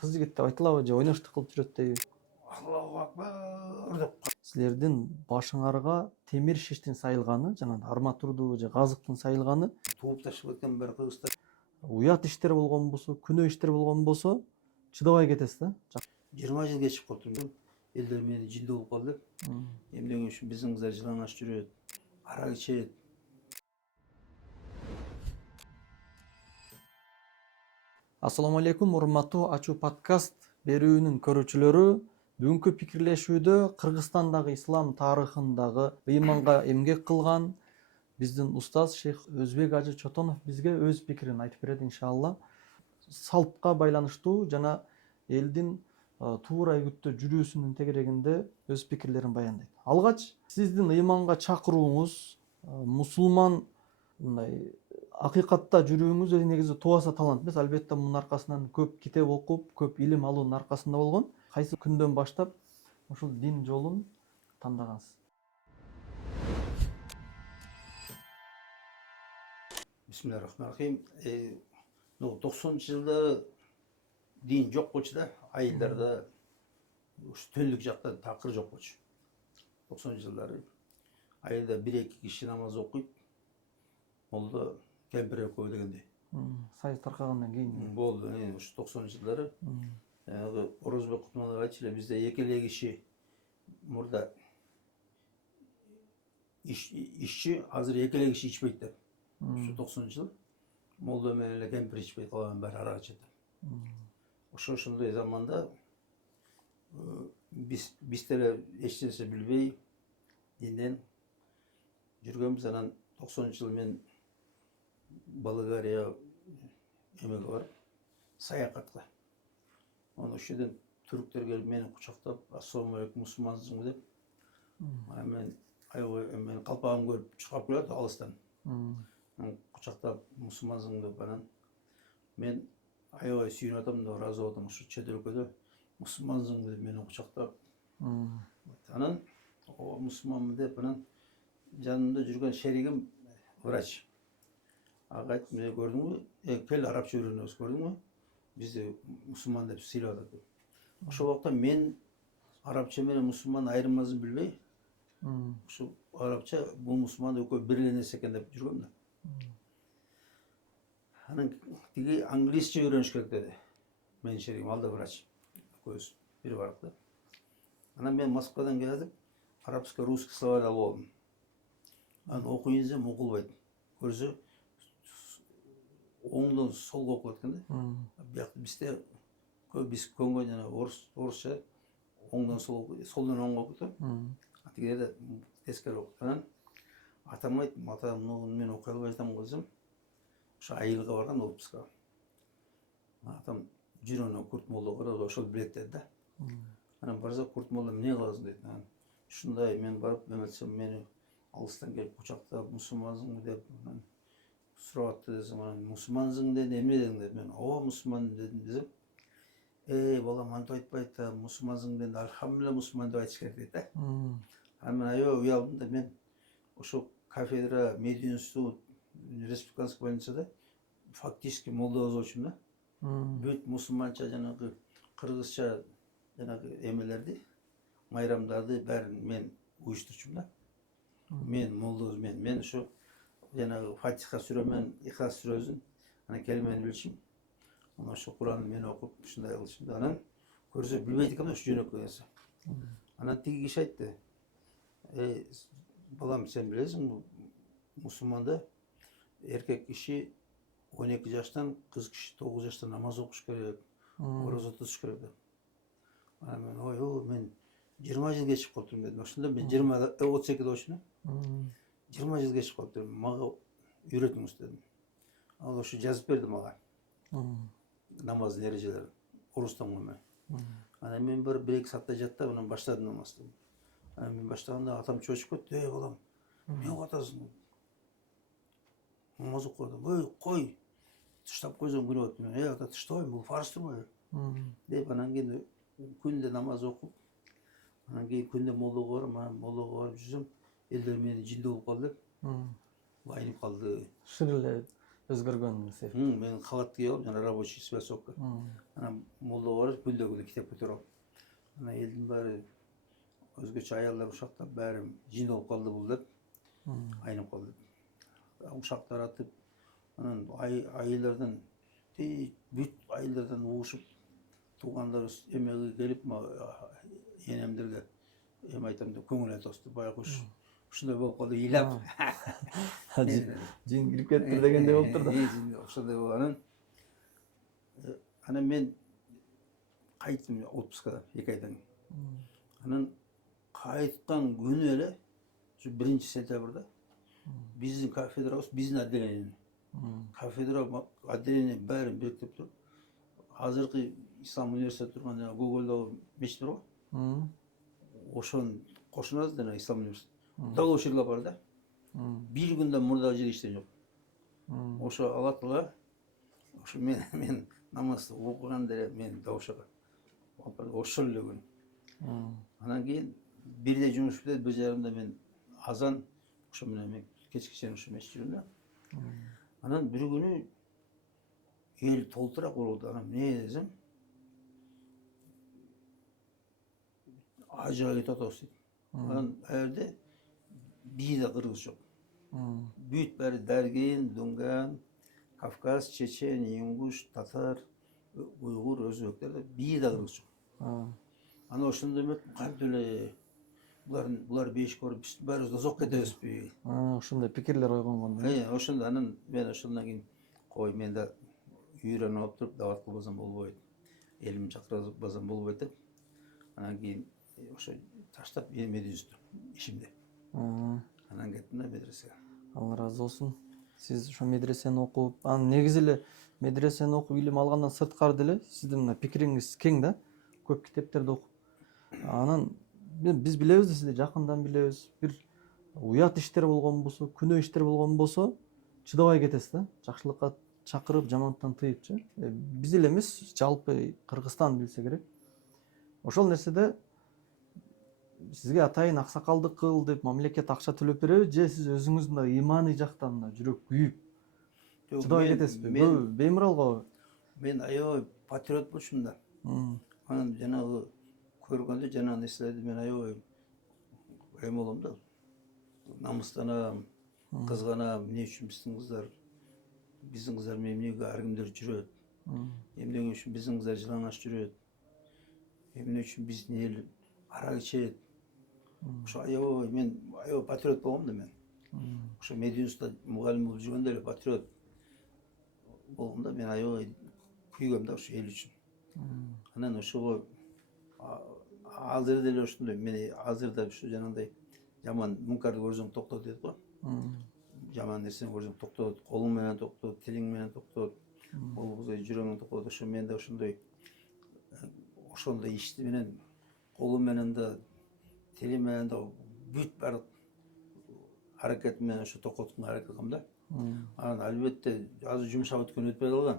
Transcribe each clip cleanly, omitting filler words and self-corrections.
кыз жигит деп айтылабы же ойноштук кылып жүрөт дейби? Аллаху акбар деп. Силердин башыңарга темир шештин сайылганы, жанагы арматурду же газыктын сайылганы Тууп ташып кеткен бир кыргызстан. уят иштер болгон болсо, күнөө иштер болгон болсо чыдабай кетесиз да. 20 жыл кечип калдым. Элдер мени жинди болуп калды деп. Эмнеге үчүн биздин кыздар жылаңач жүрөт, арак ичет. Ассаламу алейкум, урматтуу Ачуу подкаст берүүнүн көрүүчүлөрү. Бүгүнкү пикирлешүүдө Кыргызстандагы ислам тарыхындагы ыйманга эмгек кылган биздин устаз Шейх Өзбек Ажы Чотонов бизге өз пикирин айтып берет иншалла. Салтка байланыштуу жана элдин туура үгүттө жүрүүсүнүн тегерегинде өз пикирлерин баяндайт. Алгач сиздин ыйманга чакырууңуз, мусулман мындай акыйкатта жүрүүңүз негизи тубаса талант эмес, албетте мунун аркасынан көп китеп окуп, көп илим алуунун аркасында болгон. Кайсы күндөн баштап ушул дин жолун тандагансыз? Бисмиллахиррахманиррахим. 90-жылдары дин жок болчу да, айылдарда ушу түндүк жакта такыр жок болчу. 90-жылдары айылда 1-2 киши намаз окуйт. Молда кемпир экөө дегендей. Сайыз таркагандан кийин Болду. Ушу 90-жылдары Орозбек Кутманов айтчу эле, бизде экеле киши мурда ишчи, азыр экеле киши ичпейт деп. Ушу 90-жыл молда менен эле кемпир ичпейт, калган баары арак ичет. Ошондой заманда биз деле эч нерсе билбей динден жүргөнбүз. Анан 90-жыл мен Болгария эмеге барып, саякатка. Ошол жерден түрктөр келип мени кучактап, ассаламу алейкум, мусулмансызбы деп. Мен мен калпагым көрүп чуркап келет алыстан. Кучактап, мусулмансың деп, анан мен аябай сүйүнүп атам да, ыраазы болуп атам. Ушу чет өлкөдө мусулмансың деп мени кучактап. Анан мусулманмын деп, анан жанымда жүргөн шеригим врач. Ага айттым, көрдүңбү, кел арабча үйрөнөбүз, көрдүңбү? Бизди мусулман деп сыйлап атат деп. Ошол убакта мен арабча менен мусулман айырмасын билбей, ушу арабча бул мусулман экөө бир эле нерсе экен деп жүргөм да. Анан тиги англисче үйрөнүш керек деди. Менин шеригим, алда врач. Экөөбүз бир бардык да. Анан мен Москвадан келатып, арабский, русский словарь алып алдым. Анан окуйын десем окулбайт. Көрсө оңдон солго окуп аткан да. Биякта бизде биз көнгөн жана орусча оңдон солдон оңго окуйт да. Тигилерде тескери окуйт. Анан атам айттым, атам, мен окуй албай атам го десем, ошо айылга барган отпускка. Атам жүрөөнө Курт молдого ошол билет деди да. Анан барса Курт молдо эмне кыласың дейт. Анан ушундай мен барып эметсем, мени алыстан келип кучактап, мусулмансыңбы деп сурап атты десем, анан мусулмансың деди, эмне дедің деп, мен ооба мусулман дедим десем, балам антип айтпайт да, мусулмансың деди, альхамдулилля мусулман деп айтыш керек дейт да. Анан мен аябай уялдым да, мен ошо кафедра, мединститут, республиканский больницада фактически молдо кызуучумун да. Бүт мусулманча жанагы кыргызча жанагы эмелерди, майрамдарды бәрін мен уюштурчумун да. Мен молдо, мен ошо жанагы Фатиха сүрөмөн, Ихлас сүрөсүн анан келмени билчүмүн. Анан ошо Куранды мен окуп, ушундай кылчумун да. Анан көрсө билбейт экен ошо жөнөкөй нерсе. Анан тиги киши айтты, балам, сен билесиңби, мусулманда эркек киши 12 жаштан, кыз киши 9 жаштан намаз окуш керек, ораза тутуш керек деп. Анан мен мен 20 жыл кечип калыптырмын дедим. Ошондо мен 32 болчумун. 20 жыл кечип калыптырмын, мага үйрөтүңүз дедим. Ал ошо жазып берди мага. Намаздын эрежелерин орустан менен. Анан мен бір 1-2 сааттай жаттап, анан баштадым намазды. Анан мен баштаганда атам чочуп кетти. Балам, эмне кылып атасың? Намаз окуп атам. Кой, тыштап койсоң күнөө болот. Мен ата тыштабайм, бул фарз турбайбы? Деп анан кийин күндө намаз окуп, анан кийин күндө молдого барам, анан молдого барып жүрсөм, элдер мени жинди болуп калды деп. Байынып калды. Шыр эле өзгөргөн себеп. Мен кабатты келип жана рабочий связовка. Анан молдого барып күндө китеп көтөрүп алып. Анан элдин баары өзгөчө аялдар ушактар баары жиналып калды бул деп. Айнып калды. Ушактар атып, анан айылдардан бүт айылдардан угушуп туугандарыбыз эмеге келип, энемдерге эме айтам деп көңүл айтышты. Баягы ушундай болуп калды ыйлап. Жин кирип кетти дегендей болуптур да. Ошондой болгонун. Анан мен кайттым отпускадан 2 айдан кийин. Анан кайткан күнү эле ушу 1-сентябрда биздин кафедрабыз, биздин отделение. Кафедра отделение баарын бириктирип туруп, азыркы Ислам университети турган жана Гоголдогу мечит бар го. Ошону кошунабыз жана Ислам университети. Дагы ошол жерге бар да. Bir күндөн мурда жер иштеген жок. Ошо алат эле. Ошо мен намаз окуганда эле мен да ошого. Ошол эле күн. Анан кийин бирде жумуш бүтөт, 1:30 мен азан, ошо менен мен кечке чейин ошо мечит жүрөм да. Анан бир күнү эл толтура болду. Анан эмне десем, ажыга кетип атабыз дейт. Анан жерде бир да кыргыз жок. Бүт баары Даргин, Дунган, Кавказ, Чечен, Ингуш, Татар, Уйгур, өзбектер да бир да кыргыз жок. Анан ошондо эмет кантип эле булар бешик барып биз баарыбыз озок кетебизби? Ошондой пикирлер ойгонгон. Ошондо анан мен ошондон кийин кой мен да үйрөнүп алып туруп дават кылбасам болбойт. Элим чакырбасам болбойт деп. Анан кийин ошо таштап медреседе ишимди. Анан кеттим да медресеге. Алла разы болсун. Сиз ошо медресени окуп, анан негизи эле медресени окуп илим алгандан сырткары деле сиздин мына пикириңиз кең да. Көп китептерди окуп. Анан биз билебиз да, сизди жакындан билебиз. Бир уят иштер болгон болсо, күнөө иштер болгон болсо, чыдабай кетесиз да. Жакшылыкка чакырып, жамандыктан тыйыпчы. Биз эле эмес, жалпы Кыргызстан билсе керек. Ошол нерседе сизге атайын аксакалдык кыл деп мамлекет акча төлөп береби, же сиз өзүңүздүн да иманы жактан мына жүрөк күйүп чыдабай кетесизби? Беймуралго. Мен аябай патриот болчумун да. Анан жанагы көргөндө жанагы нерселерди мен аябай эме болом да. Намыстанам, кызганам, эмне үчүн биздин кыздар менен эмнеге ар кимдер жүрөт? Эмне үчүн биздин кыздар жылаңач жүрөт? Эмне үчүн биздин эл арак ичет? Ошо аябай мен аябай патриот болгом да мен. Ошо медиусда мугалим болуп жүргөндө эле патриот болгом да, мен аябай күйгөм да ошо эл үчүн. Анан ошого азыр деле ошондой, мен азырда ушу жанагындай жаман мункарды көрсөң токтот дейт го. Жаман нерсени көрсөң токтот, колуң менен токтот, тилиң менен токтот, болбосо жүрөгүң токтот. Ошо мен да ошондой ишти менен, колум менен да, тилим менен да бүт баардык аракет менен ошо токтотконго аракет кылам да. Анан албетте азыр жумшап өткөн өтпөй калган.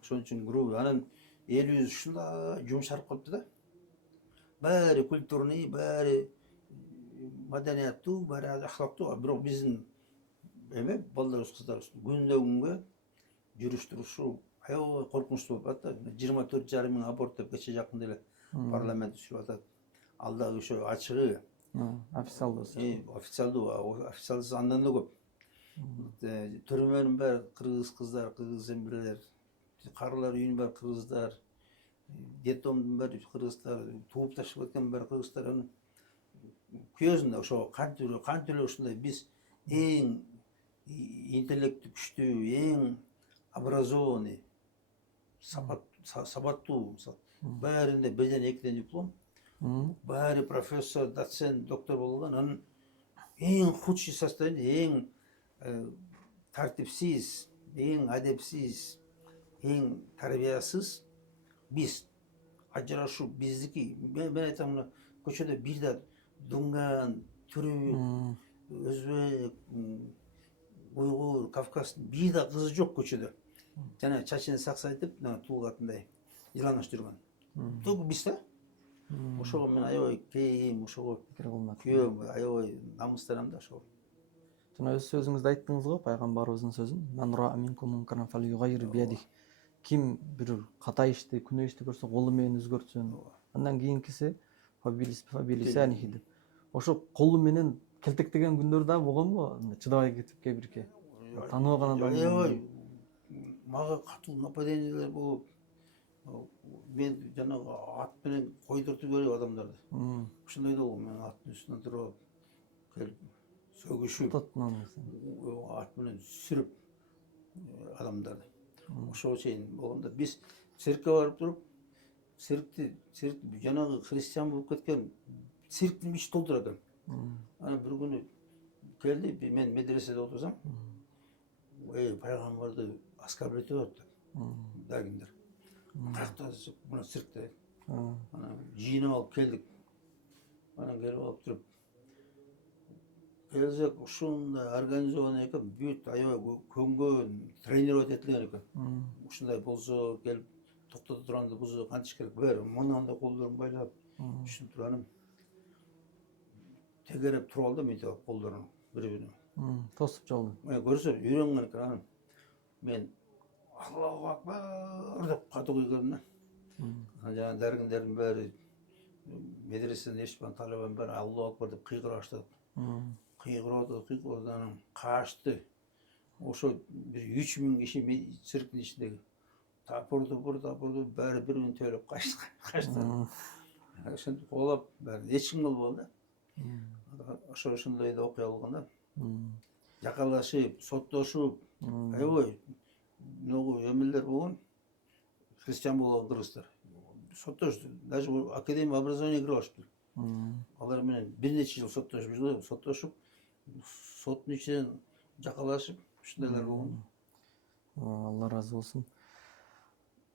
Ошон үчүн грубый. Анан элибиз ушундай жумшарып калыптыр да. Баары культурный, баары маданияттуу, баары ахлактуу, бирок биздин эме балдарыбыз, кыздарыбыз күндөн күнгө жүрүш турушу аябай коркунучтуу болуп атат да. 24,5 миң аборт деп кече жакында эле парламент түшүрүп атат. Ал дагы ошо ачыгы. Официалдуу. Официалдысы андан да көп. Төрөмөнүн баары кыргыз кыздар, кыргыз эмгелер, карылар үйүнүн баары кыргыздар, детдомдун баары кыргыздар, тууп ташып кеткен баары кыргыздар. Күйөсүн да ошо кантип эле ушундай биз эң интеллекти күчтүү, эң образованный, сабаттуу, баарында 1-ден 2-ден диплом, баары профессор, доцент, доктор болгон. Анан эң худший состояние, эң тартипсиз, эң адепсиз, эң тарбиясыз биз. Ажырашуу биздики. Мен айтам, мына көчөдө бир да Дунган, түрк, өзбек, уйгур, кавказдын бир да кызы жок көчөдө. Жана чачын саксайтып, туулгатындай жылаңач жүргөн. Только биз да. Ошого мен аябай кейим, ошого күйөм, аябай намыстанам да ошого. жана өз сөзүңүздө айттыңыз го пайгамбарыбыздын сөзүн "Мен ра'a минкум munkaran falyughayyir biyadihi". Ким бир ката ишти, күнөө ишти көрсө колу менен өзгөртсүн. Андан кийинкиси фабилисанихи деп. Ошо колу менен келтектеген күндөр да болгонбу? Чыдабай кетип кээ бирке. Тааныбаган адам. Аябай мага катуу нападениялер болуп, мен жанагы ат менен койдуртуп жиберип адамдарды. Ушундай да болду. Мен аттын үстүнөн туруп келип сөгүшүп, ат менен сүрүп адамдарды. Ошого чейин болгондо биз циркке барып туруп, цирк жанагы христиан болуп кеткен цирктин ичи толтура экен. Ана бир күнү келди, мен медреседе отурсам, пайгамбарды оскорблять этип атат деп. Дагиндер. Каякта мына циркте. Ана жыйынып алып келдик. Анан келип алып туруп келсек ушундай организован экен, бүт аябай көнгөн, тренировать этилген экен. Ушундай болсо келип токтото турганда бузу кантиш керек, баары мынандай колдорун байлап, ушинтип анан тегереп туруп алды, мынтип алып колдорун бири-бирине тосуп жолду. Көрсө үйрөнгөн экен. Анан мен Аллаху акбар деп катуу кыйгырдым да. Жана даргиндердин баары медреседен эшпан талабанын баары Аллаху акбар деп кыйгыра баштады. Кыйгырып анан качты. Ошо бир 3000 киши цирктин ичиндеги тапырды баары бири-бирин төөлөп качты. Ошентип кубалап баары эч ким болбогон да. Ошондой да окуя болгон да. Жакалашып, соттошуп, аябай много эмелер болгон. Христиан болгон кыргыздар соттошту. Даже академия образования кирип алышыптыр. Алар менен бир нече жыл соттошуп, соттун ичинен жакалашып, ушундайлар болгон. Алла ыраазы болсун.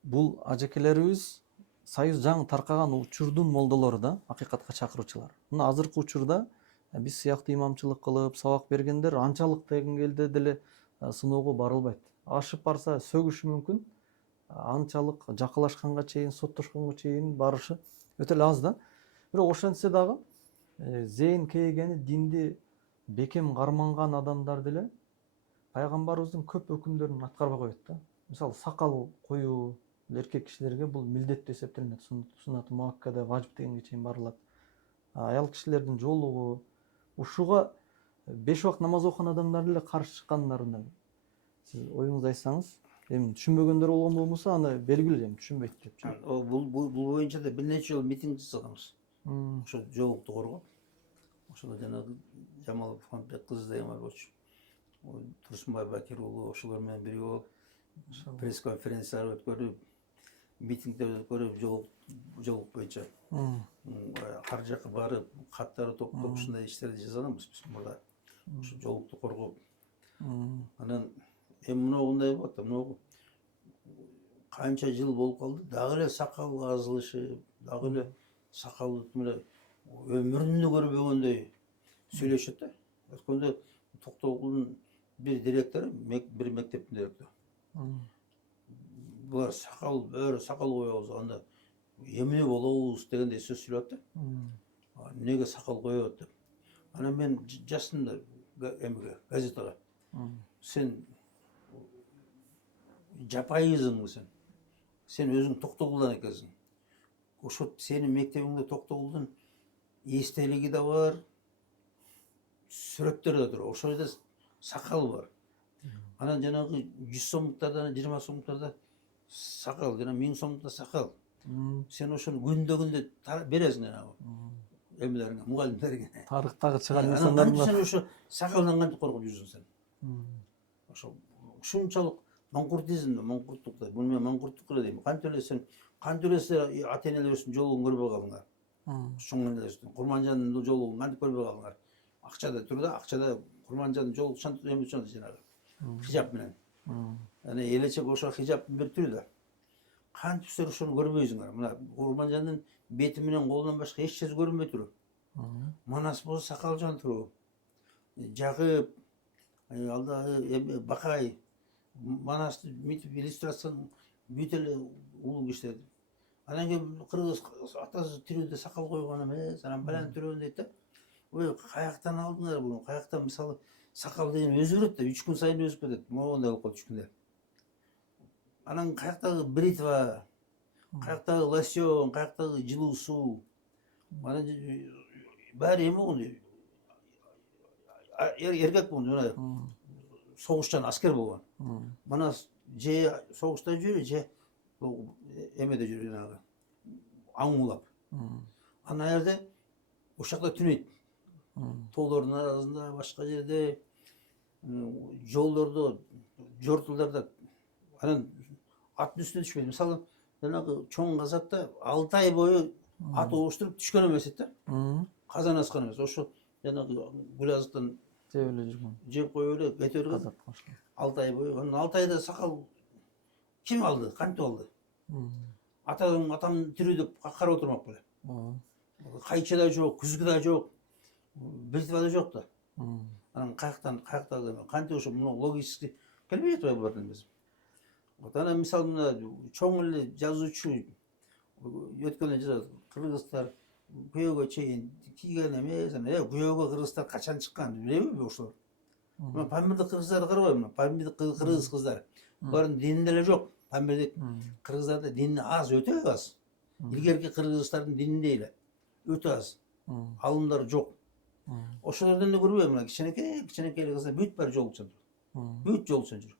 Бул ажекелерибиз Союз жаңы таркаган учурдун молдолору да, акыйкатка чакыруучулар. Мына азыркы учурда биз сыяктуу имамчылык кылып, сабак бергендер анчалык дегенге деле сыноого барылбайт. Ашып барса сөгүшү мүмкүн. Анчалык жакалашканга чейин, соттошконго чейин барышы өтө эле аз да. Бирок ошентсе дагы зейин кейгени, динди бекем карманган адамдар деле пайгамбарыбыздын көп өкүмдөрүн аткарбай коет да. Мисалы сакал коюу эркек кишилерге бул милдеттүү эсептелинет. Суннаты муаккада, важип дегенге чейин барылат. Аял кишилердин жоолугу ушуга 5 убакыт намаз окуган адамдар деле каршы чыккандарына сиз оюңузду айтсаңыз, эми түшүнбөгөндөр болгон болбосо аны белгилүү, эми түшүнбөйт депчи. Бул боюнча да бир нече жолу митинг жасаганбыз. Ошо жоолукту коргоп, ошондо жанагы Жамал Фанбек кызы деген бар болчу. Турсунбай Бакир уулу ошолор менен бирге болуп, пресс конференциялар өткөрүп, митингдер өткөрүп, жоолук боюнча ар жакка барып, каттарды топтоп, ушундай иштерди жасаганбыз биз мурда. Ошо жоолукту коргоп. Анан эми мындай болуп атты, мына канча жыл болуп калды, дагы эле сакал азылышып, дагы эле сакалды мына өмүрүндө көрбөгөндөй сүйлөшөт да. Өткөндө Токтогулдун бир директору, бир мектептин директору. Булар баары сакал коебуз, анда эмне болобуз дегендей сөз сүйлөп атты. Эмнеге сакал коёбуз деп. Анан мен жаздым да эмеге, газетага. Сен жапайызыңбы сен? Сен өзүң Токтогулдан экенсиң. Ошо сенин мектебиңде Токтогулдун эстелиги да бар, сүрөттөр да тур. Ошода сакал бар. Анан жанагы 100 сомдуктарда, 20 сомдуктарда сакал, жана 1000 сомдукта сакал. Сен ошону күндө бересиң жанагы эмелериңе, мугалимдериңе. Тарыктагы чыган инсандар бар. Сен ошо сакалдан кантип коргоп жүрсүң сен? Ошо ушунчалык маңкуртизмде, маңкурттукта, буну мен маңкурттук эле дейм. Кантип эле сен, кантип эле силер ата-энелерибиздин жолугун көрбөй калдыңар? Чоң энелерибиздин, Курманжандын жолугун кантип көрбөй калдыңар? Акчада турда, акчада Курманжандын жолугу шантип эме үчүн жанагы хижап менен. Аны элечек ошо хижаптын бир түрү да. Кантип силер ошону көрбөйсүңөр? Мына Курманжандын бети менен колунан башка эч нерсе көрүнбөй туруп. Манас болсо сакал жан туруп. Жагып, алда Бакай, Манасты митип иллюстрацияны бүт эле улуу кишилер. Анан кийин кыргыз атасы тирүүдө сакал койгон эмес, анан баланы түрөбүн дейт да. Ой, каяктан алдыңар буну? Каяктан, мисалы, сакал деген өзгөрөт да 3 күн сайын өзүп кетет. Могундай болуп калат 3 күндө. Анан каяктагы бритва, каяктагы лосьон, каяктагы жылуу суу, анан баары эме болгон. Эркек болгон, жана согушчан аскер болгон. Мана же согушта жүрү, же эмеде жүрү, жанагы аңуулап. Анан ал жерде ошакта түнөйт. Тоолордун арасында, башка жерде, жолдордо, жортулдарда. Анан аттын үстүнө түшпөйт. Мисалы, жанагы чоң казакта 6 ай бою ат обуштуруп түшкөн эмес да. Казан аскан эмес. Ошо жанагы гүл азыктан жеп эле жүргөн. жеп коюп эле кете бергөн. 6 ай бою. Анан 6 айда сакал ким алды? Кантип алды? Атам тирүү деп карап отурмак беле. Кайчы да жок, күзгү да жок, бритва да жок да. Анан каяктагы кантип ошо мына логически келбей атпайбы булардан эмес. Анан мисалы мына чоң эле жазуучу өткөндө жазат, кыргыздар күйөөгө чейин кийген эмес, күйөөгө кыргыздар качан чыккан билебизби ошолор? Мына Памирдик кыргыздарды карабайбы? Мына Памирдик кыргыз кыздар. Булардын дини деле жок. Памирдик кыргыздардын дини аз, өтө аз. Илгерки кыргыздардын дининдей эле өтө аз. Алымдар жок. Ошолордон эле көрбөйбү? Мына кичинекей кыздар бүт баары жолукчан тур. Бүт жолукчан жүр.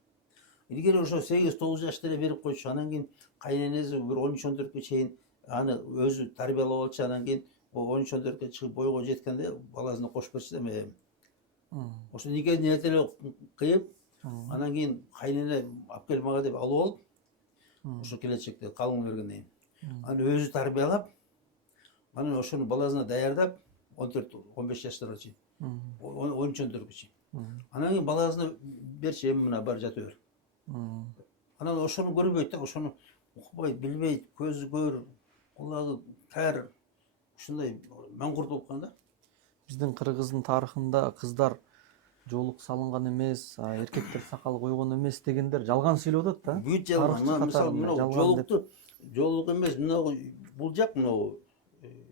Илгери ошо 8-9 жашта эле берип койчу. Анан кийин кайненеси бир 13-14гө чейин аны өзү тарбиялап алчу. Анан кийин 13-14гө чыгып бойго жеткенде баласына кошуп берчү да мен. Ошо никеди эртелеп кыйып, анан кийин кайнене алып кел мага деп алып алып, ошо келечекте калың бергенден кийин. Аны өзү тарбиялап, анан ошону баласына даярдап 14-15 жаштарга чейин. 13-14гө чейин. Анан кийин баласына берчи, эми мына бар жата бер. Анан ошону көрбөйт да, ошону укпайт, билбейт, көзү көр, кулагы тар, ушундай маңгурт болуп калган да. Биздин Кыргыздын тарыхында кыздар жоолук салынган эмес, эркектер сакал койгон эмес дегендер жалган сүйлөп атат да. Бүт жалган. Мисалы мына жоолук эмес, мына бул жак, мына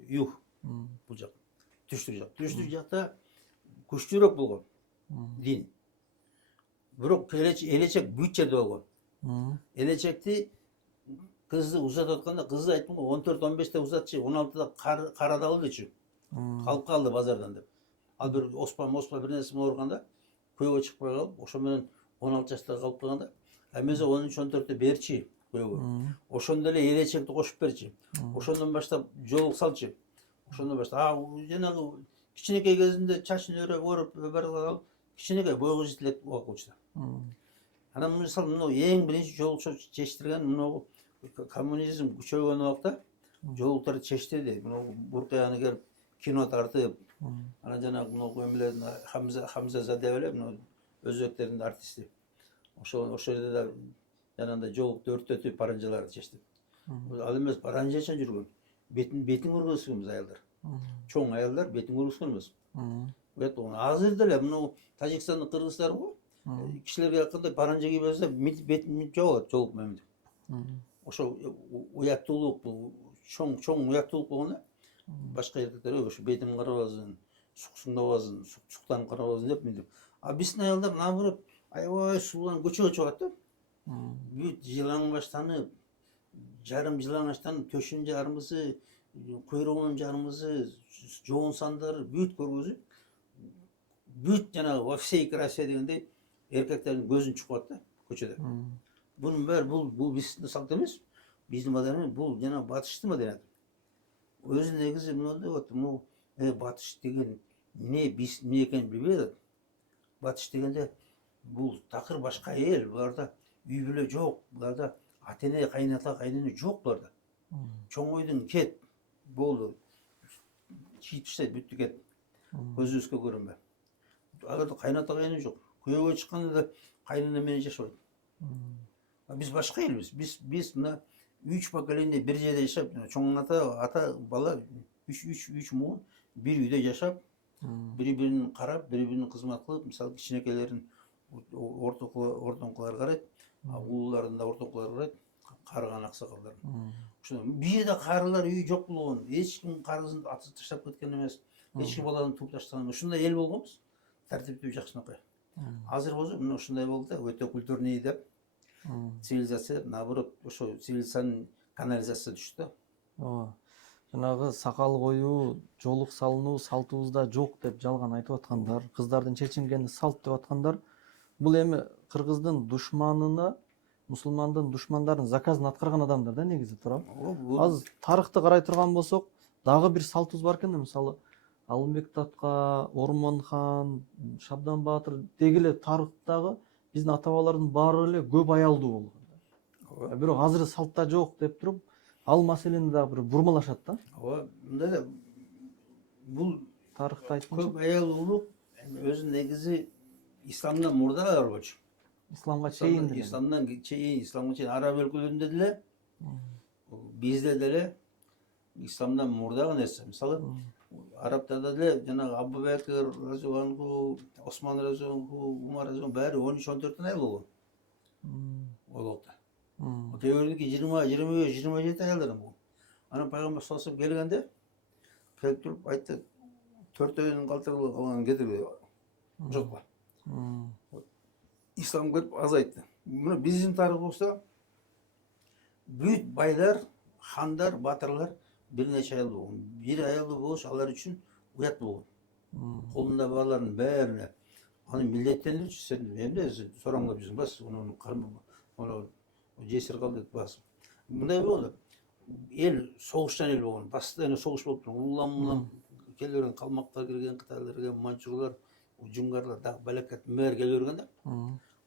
юг, бул жак, түштүк жак. Түштүк жакта күчтүүрөөк болгон дин. Бирок элечек бүт жерде болгон. Элечекти кызды узатып атканда кызы айттым го 14-15те узатчы, 16да карады ал дечү. Калып калды базардан деп. Ал бир оспа бир нерсе ооруганда күйөөгө чыкпай калып, ошо менен 16 жаштагы калып калганда, эмесе 13-14те берчи күйөөгө. Ошондо эле элечекти кошуп берчи. Ошондон баштап жоолук салчы. Ошондон баштап жанагы кичинекей кезинде чачын өрөп алып, кичинекей бойго жетилет убак болчу. Анан мисалы мына эң биринчи жоолукчу чечтирген мына коммунизм күчөйгөн убакта жоолуктарды чечтирди. Мына Буркаяны келип кино тартып, анан жанагы мына эмелердин Хамза Заде эле мына өзбектердин артисти. Ошо жерде да жанагындай жоолукту өрттөтүп паранжаларды чечти. Ал эмес паранжачан жүргөн. Бетин көргөзгөнбүз аялдар. Чоң аялдар бетин көргөзгөн эмес. Азыр деле мына Тажикстандын кыргыздары го кишилерге айтканда паранжа кийбесе бетин жабылат жоолук менен. Ошо уяттуулук, бул чоң уяттуулук болгон да. Башка эркектер ошо бетин карабасын, суксуңдабасын, суктанып карабасын деп мынтип. А биздин аялдар наоборот аябай сууланып көчөгө чыгат да. Бүт жылаңбаштанып, жарым жылаңачтанып, төшүн жармысы, куйругунун жармысы, жоон сандары бүт көргөзүп, бүт жанагы во всей красе дегендей эркектердин көзүн чукат да көчөдө. Bunun bari bu bizdin salт эмес, биздин маданият, бул жана батыштын маданияты. Өзү негизи мындай болот, бул батыш деген эмне экенин билбей атат. Батыш дегенде бул такыр башка эл, буларда үй бүлө жок, буларда ата-эне, кайната, кайнене жок буларда. Чоңойдун кет, болду. Чийип таштайт, бүттү кет. Көзүбүзгө көрүнбө. Аларда кайната, кайнене жок. Күйөөгө чыкканда да кайнене менен жашабайт. Биз башка элбиз. Биз мына 3 поколение бир жерде жашап, чоң ата бала 3 муун бир үйдө жашап, бири-бирин карап, бири-бирин кызмат кылып, мисалы кичинекейлерин ортоңкулар карайт, улууларын да ортоңкулар карайт, карыган аксакалдарын. Ошондой бир да карылар үй жок болгон, эч ким карысын атып таштап кеткен эмес, эч ким баланы тууп таштаган эмес. Ушундай эл болгонбуз. Тартиптүү, жакшынакай. Азыр болсо мына ушундай болду да, өтө культурный деп цивилизация наоборот ошо цивилизациянын канализациясына түштү да. ооба. Жанагы сакал коюу, жоолук салынуу салтыбызда жок деп жалган айтып аткандар, кыздардын чечингени салт деп аткандар, бул эми кыргыздын душманына, мусулмандын душмандарын заказын аткарган адамдар да негизи, туурабы? Азыр тарыхты карай турган болсок, дагы бир салтыбыз бар экен да, мисалы Алымбек Татка, Ормон-хан, Шабдан Баатыр деги эле тарыхтагы биздин ата бабалардын баары эле көп аялдуу болгон. Бирок азыр салтта жок деп туруп, ал маселени дагы бир бурмалашат да. Ооба, мындай да бул Тарыхта айтканча көп аялуулук өзү негизи исламдан мурда бар болчу. исламга чейин Исламга чейин араб өлкөлөрүндө деле, бизде деле исламдан мурдагы нерсе. Мисалы арабтарда деле жанагы Абу Бекир разияллаху, Осман разияллаху, Умар разияллаху баары 13-14 аял болгон. Ол убакта. Кээбириники 20-27 аялдар болгон. Анан пайгамбар саллаллаху алейхи келгенде келип туруп айтты, төртөөнүн калтырылып калганын кетиргиле. Жокпа. Ислам келип азайтты. Мына биздин тарыхыбызда бүт байлар, хандар, батырлар бир нече аял болгон. Бир аялы болуш алар үчүн уят болгон. Колунда балалардын баарына аны милдеттендирчү, сен эмне сораңдап жүрсүң, бас онун кармы жесир кал деп бас. Мындай болду. Эл согуштан эл болгон. Постоянно согуш болуп турган. Улам келе калмактар кирген, кытайлар кирген, манчурлар, жунгарлар дагы балакат мэр келе берген да.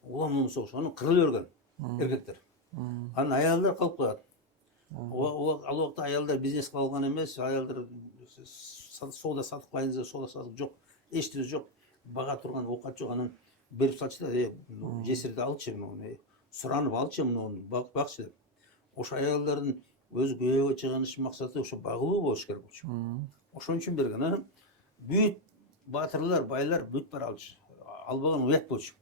Улам согуш. Аны кырыла берген эркектер. Анан аялдар калып калат. Ал убакта аялдар бизнес кылган эмес, аялдар соода сатык кылайын, соода сатык жок, эч нерсе жок, бага турган оокат жок. Анан берип салчу да, жесирди алчы, суранып алчы, бакчы деп. Ошо аялдардын өз күйөөгө чыгыныш максаты ошо багылуу болуш керек болчу. Ошон үчүн берген. Анан бүт батырлар, байлар бүт бара алчы. Албаган уят болчу.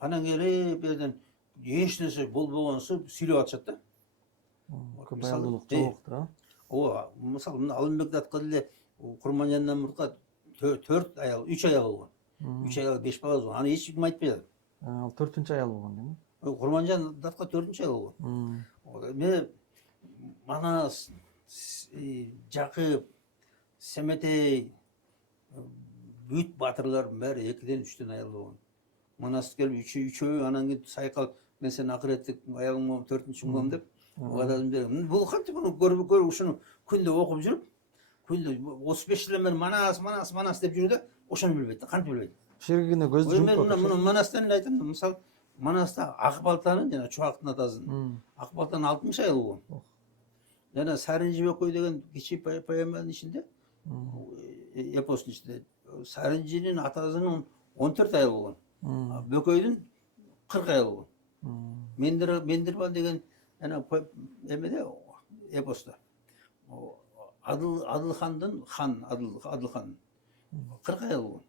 Анан келип берден эч нерсе болбогонсу сүйлөп атышат да. Көп аялдуулук жок да. Ооба, мисалы мына Алымбек Татка деле Курманжандан мурда 4 аял, 3 аял болгон. 3 аял 5 бала болгон. Аны эч ким айтпай жатат. Ал 4-нчү аял болгон дейм. Курманжан Татка 4-нчү аял болгон. Мен Манас, Жакып, Семетей бүт батырлардын баары 2-3 аял болгон. Манас келип 3-3, анан кийин сайкал мен сен акыреттик аялың болом, 4-нчү болом деп угададым берген. Бул кантип муну көрүп ушуну күндө окуп жүрүп, күндө 35 жыл менен Манас деп жүрүп да, ошону билбейт да, кантип билбейт. Шергине көздү жумуп мен муну Манастан айтам да, мисалы Манаста Акбалтанын жана Чубактын атасынын Акбалтанын 60 аял болгон. Жана Сарын Жибекөй деген кичи поэманын ичинде, эпостун ичинде Сарынжинин атасынын 14 аял болгон. Бөкөйдүн 40 аял болгон. Мендирбан деген жана эмеде эпоста Адылхандын Адылхан 40 аял болгон.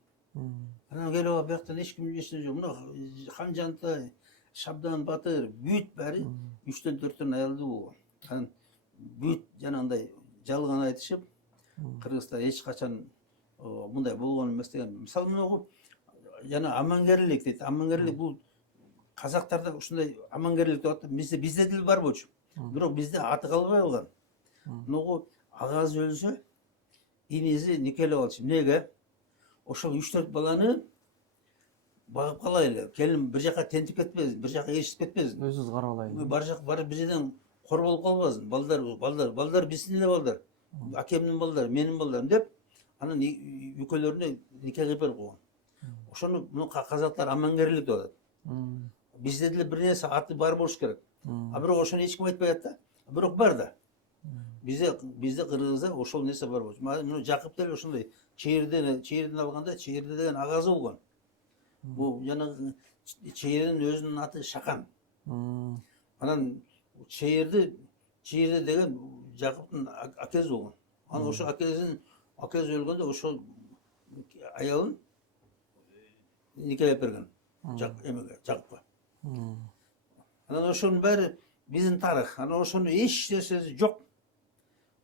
Анан келип бияктан эч ким эчне жок. Мына Ханжанта, Шабдан Батыр бүт баары 3-4 аялдуу болгон. Анан бүт жанагындай жалган айтышып, Кыргызстан эч качан мындай болгон эмес деген. Мисалы мына жана амангерлик дейт. Амангерлик бул казактарда ушундай амангерлик деп атат. Бизде деле бар болчу. Бирок бизде аты калбай калган. Мына агасы өлсө, иниси никелеп алчу. Эмнеге? Ошол 3-4 баланы багып калайлы. Келин бир жака тентип кетпесин, бир жака ээрчип кетпесин. Өзүбүз каралайлы. Бар жак бир жерден кор болуп калбасын. Балдар биздин эле балдар. Акемдин балдары, менин балдарым деп, анан үкөлөрүнө нике кыйып берип койгон. Ошону мына казактар амангерлик деп атат. Бизде деле бир нерсе аты бар болуш керек. А бирок ошону эч ким айтпай атат да. Бирок бар да. Бизде Кыргызда ошол нерсе бар болчу. Мына Жакып деле ошондой чейирден алганда, чейирде деген агасы болгон. Бул жанагы чейирдин өзүнүн аты Шакан. Анан чейирде деген Жакыптын акеси болгон. Анан ошо акеси өлгөндө ошол аялын никелеп берген. Жакыпка. Анан ошонун баары биздин тарых. Анан ошону эч нерсеси жок.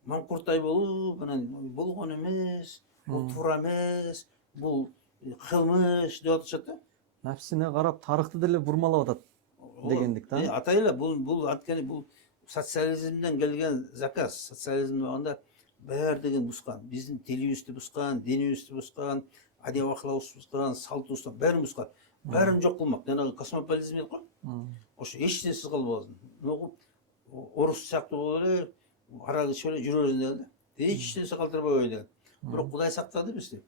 Маңкуртай болуп, анан болгон эмес, бул туура эмес, бул кылмыш деп атышат да. Нәпсине карап тарыхты деле бурмалап атат дегендик да. Атайла бул аткани бул социализмден келген заказ. Социализм багында бәрдеген бускан. Биздин тилибизди бускан, динибизди бускан, адеп акылыбызды бускан, салтыбызды бәрин бускан. Бәрин жок кылмак. Жанагы космополитизм дейт го. Ошо эч нерсesiz калбасын. Могу орус сыяктуу болуп эле, арак ичип эле жүрө берсин деген да. Эч нерсе калтырбай койгон деген. Бирок Кудай сактады бизди.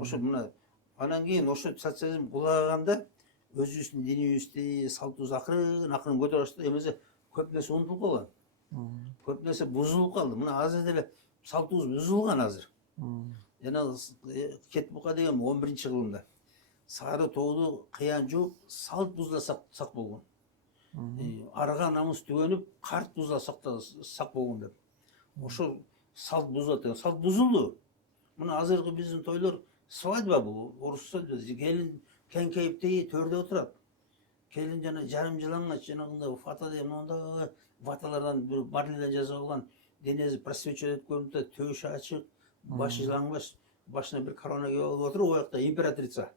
Ошо мына анан кийин ошо социализм кулаганда өзүбүздүн динибизди, салтыбызды акырын көтөрүп баштады. Эмесе көп нерсе унутулуп калган. Көп нерсе бузулуп калды. Мына азыр деле салтыбыз бузулган азыр. Жанагы Кетбука деген 11-кылымда сары тоолу кыян жууп, салт бузула сак болгон. Арга намыс түгөнүп, карт бузула сак болгон деп. Ошо салт бузулат деген. Салт бузулду. Мына азыркы биздин тойлор свадьба бул. Орусча келин кеңкейиптей төрдө отурат. Келин жана жарым жалаңач жанагындай фата деген монда ваталардан бир марледен жасап алган денеси просвечивать этип көрүнүп, төшү ачык, башы жалаңбаш, башына бир корона кийип алып отуруп, оякта императрица.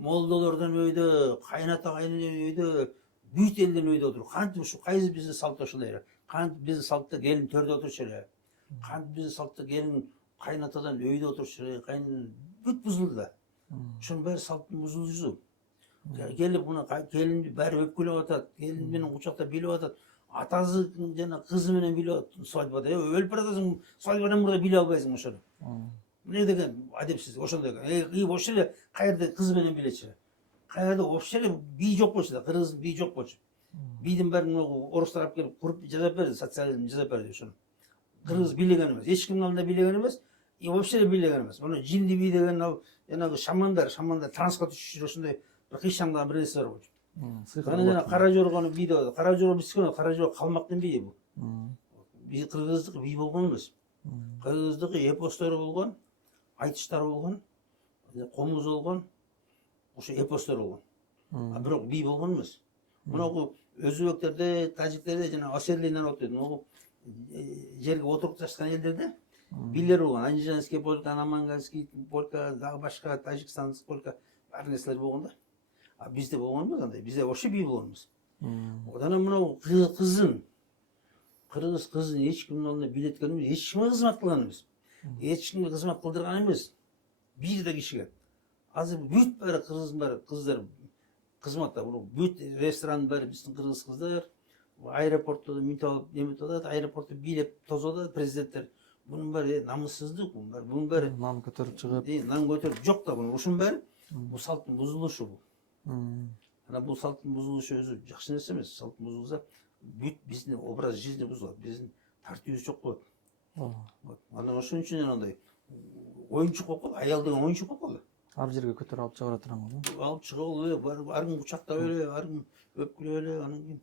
Молдолордун өйдө, кайната кайненен өйдө, бүт элдин өйдө отуруп. Кантип ушу кайсы биздин салтта ушундай эле? Кантип биздин салтта келин төрдө отурчу эле? Кантип биздин салтта келин кайнатадан өйдө отурчу эле? Кайненен бүт бузулду да. Ошонун баары салттын бузулуусу. Келип мына келинди баары өпкөлөп атат, келин менен кучактап билип атат. Атасы жана кызы менен билип атат свадьбада. Өлүп баратасың, свадьбадан мурда билип албайсың ошону. Эмне деген адепсиздик ошондой экен. Вообще эле каерде кызы менен билечи. Каерде вообще эле бий жок болчу да, кыргыздын бий жок болчу. Бийдин баарын орустар алып келип куруп жасап берди, социализм жасап берди ошону. Кыргыз бийлеген эмес, эч кимдин алдында бийлеген эмес, и вообще эле бийлеген эмес. Муну жинди бий деген ал жанагы шамандар трансқа түшүп жүрүп ошондой бир кыйшаңдаган бир нерсе бар болчу. Анан жана кара жоргону бий деп атат. Кара жорго бизге кара жорго калмактын бийи бул. Биз кыргыздыкы бий болгон эмес. Кыргыздыкы эпостор болгон, айтыштар болгон, комуз болгон, ошо эпостор болгон. А бирок бий болгон эмес. Мунагу өзбектерде, тажиктерде жана асерлийнер отуйт. Могу жерге отуруп таштаган элдерде бийлер болгон. Анжижанский полка, Намангальский полка, дагы башка Тажикстанский полка бар нерселер болгон да. А бизде болгон эмес андай. Бизде вообще бий болгон эмес. Одан мынау кызын, кыргыз кызын эч кимдин алдында бийлеткен эмес, эч кимге кызмат кылган эмес. Эч кимге кызмат кылдырган эмес. Бир да кишиге. Азыр бүт баары кыргыздын баары кыздар кызматта. Бүт ресторандын баары биздин кыргыз кыздар. Аэропортто минтип алып неметип атат, аэропортто бийлеп тосуп атат президенттер. Bunun bari namussuzluk bunlar. Bunun bari nam götürüp çıkıp. Nam götürüp yok da bunun. Uşun bari bu saltın bozuluşu bu. Ana bu saltın bozuluşu özü жақсы нәрсе емес. Saltın bozulsa büyük біздің образ жизни bozulады. Біздің тартиюбуз жок болот. Ана ошон үчүн андай оюнчук болуп калды. Аял деген оюнчук болуп калды. Ар жерге көтөрүп алып чыгара турган го. Алып чыгып эле, ар ким кучактап эле, ар ким өпкүлөп эле, анан кийин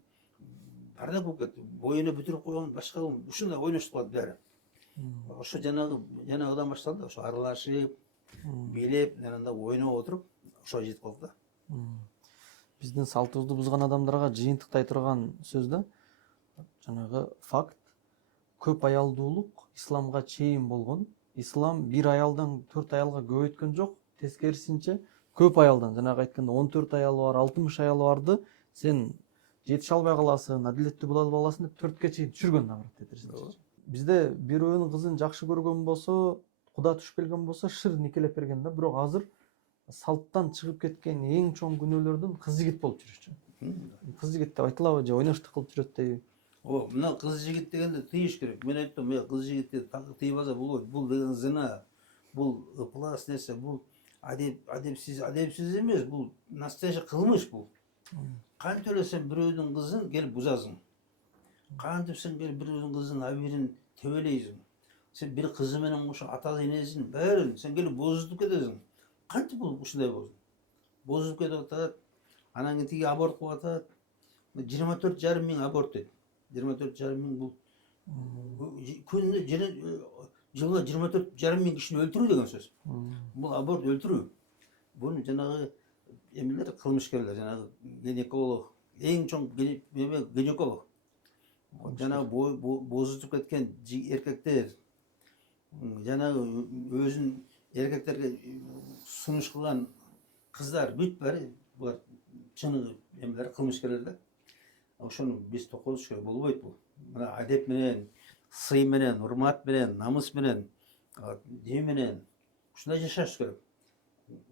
бардак болуп кетти. Боюна бүтүрүп койгон, башка ушундай ойношуп калды баары. Ошо жанагыдан башталды. Ошо аралашып, бийлеп, ананда ойноп отуруп, ошо жетип калды да. Биздин салтыбызды бузган адамдарга жыйынтыктай турган сөз да жанагы факт көп аялдуулук исламга чейин болгон. Ислам бир аялдан 4 аялга көбөйткөн жок, тескерисинче көп аялдан, жанагы айтканда 14 аялы бар, 60 аялы барды сен жетише албай каласың, адилеттүү боло албайсың деп 4ке чейин түшүргөн наоборот. Бизде бирөөнүн кызын жакшы көргөн болсо, куда түшүп келген болсо, шыр никелеп берген да, бирок азыр салттан чыгып кеткен эң чоң күнөөлөрдөн кыз жигит болуп жүрүшчү. Кыз жигит деп айтылабы же ойноштук кылып жүрөт дейби? Мына кыз жигит дегенди тыйыш керек. Мен айттым, кыз жигитти тыйып алса болбойт. Бул деген зына, бул ыплас нерсе, бул адепсиз эмес, бул настоящий кылмыш бул. Кантип эле сен бирөөнүн кызын келип бузасың? Кантип сен келип бирөөнүн кызын абийирин тебелейсиң? Сен бир кызы менен ошо ата энесин баарын сен келип бузутуп кетесиң. Кантип бул ушундай болду? Бузуп кетип атат. Анан кийин тиги аборт кылып атат. 24,5 миң аборт дейт. 24,5 миң бул күнүнө жылына 24,5 миң кишини өлтүрүү деген сөз. Бул аборт өлтүрүү. Буну жанагы эмелер кылмышкерлер, жанагы гинеколог, эң чоң гинеколог. Жанагы бозутуп кеткен эркектер, жанагы өзүн эркектерге сунуш кылган кыздар бүт баары булар чыныгы эмелер кылмышкерлер да. Ошону биз токотуш керек болбойт бул. Мына адеп менен, сый менен, урмат менен, намыс менен, не менен ушундай жашаш керек.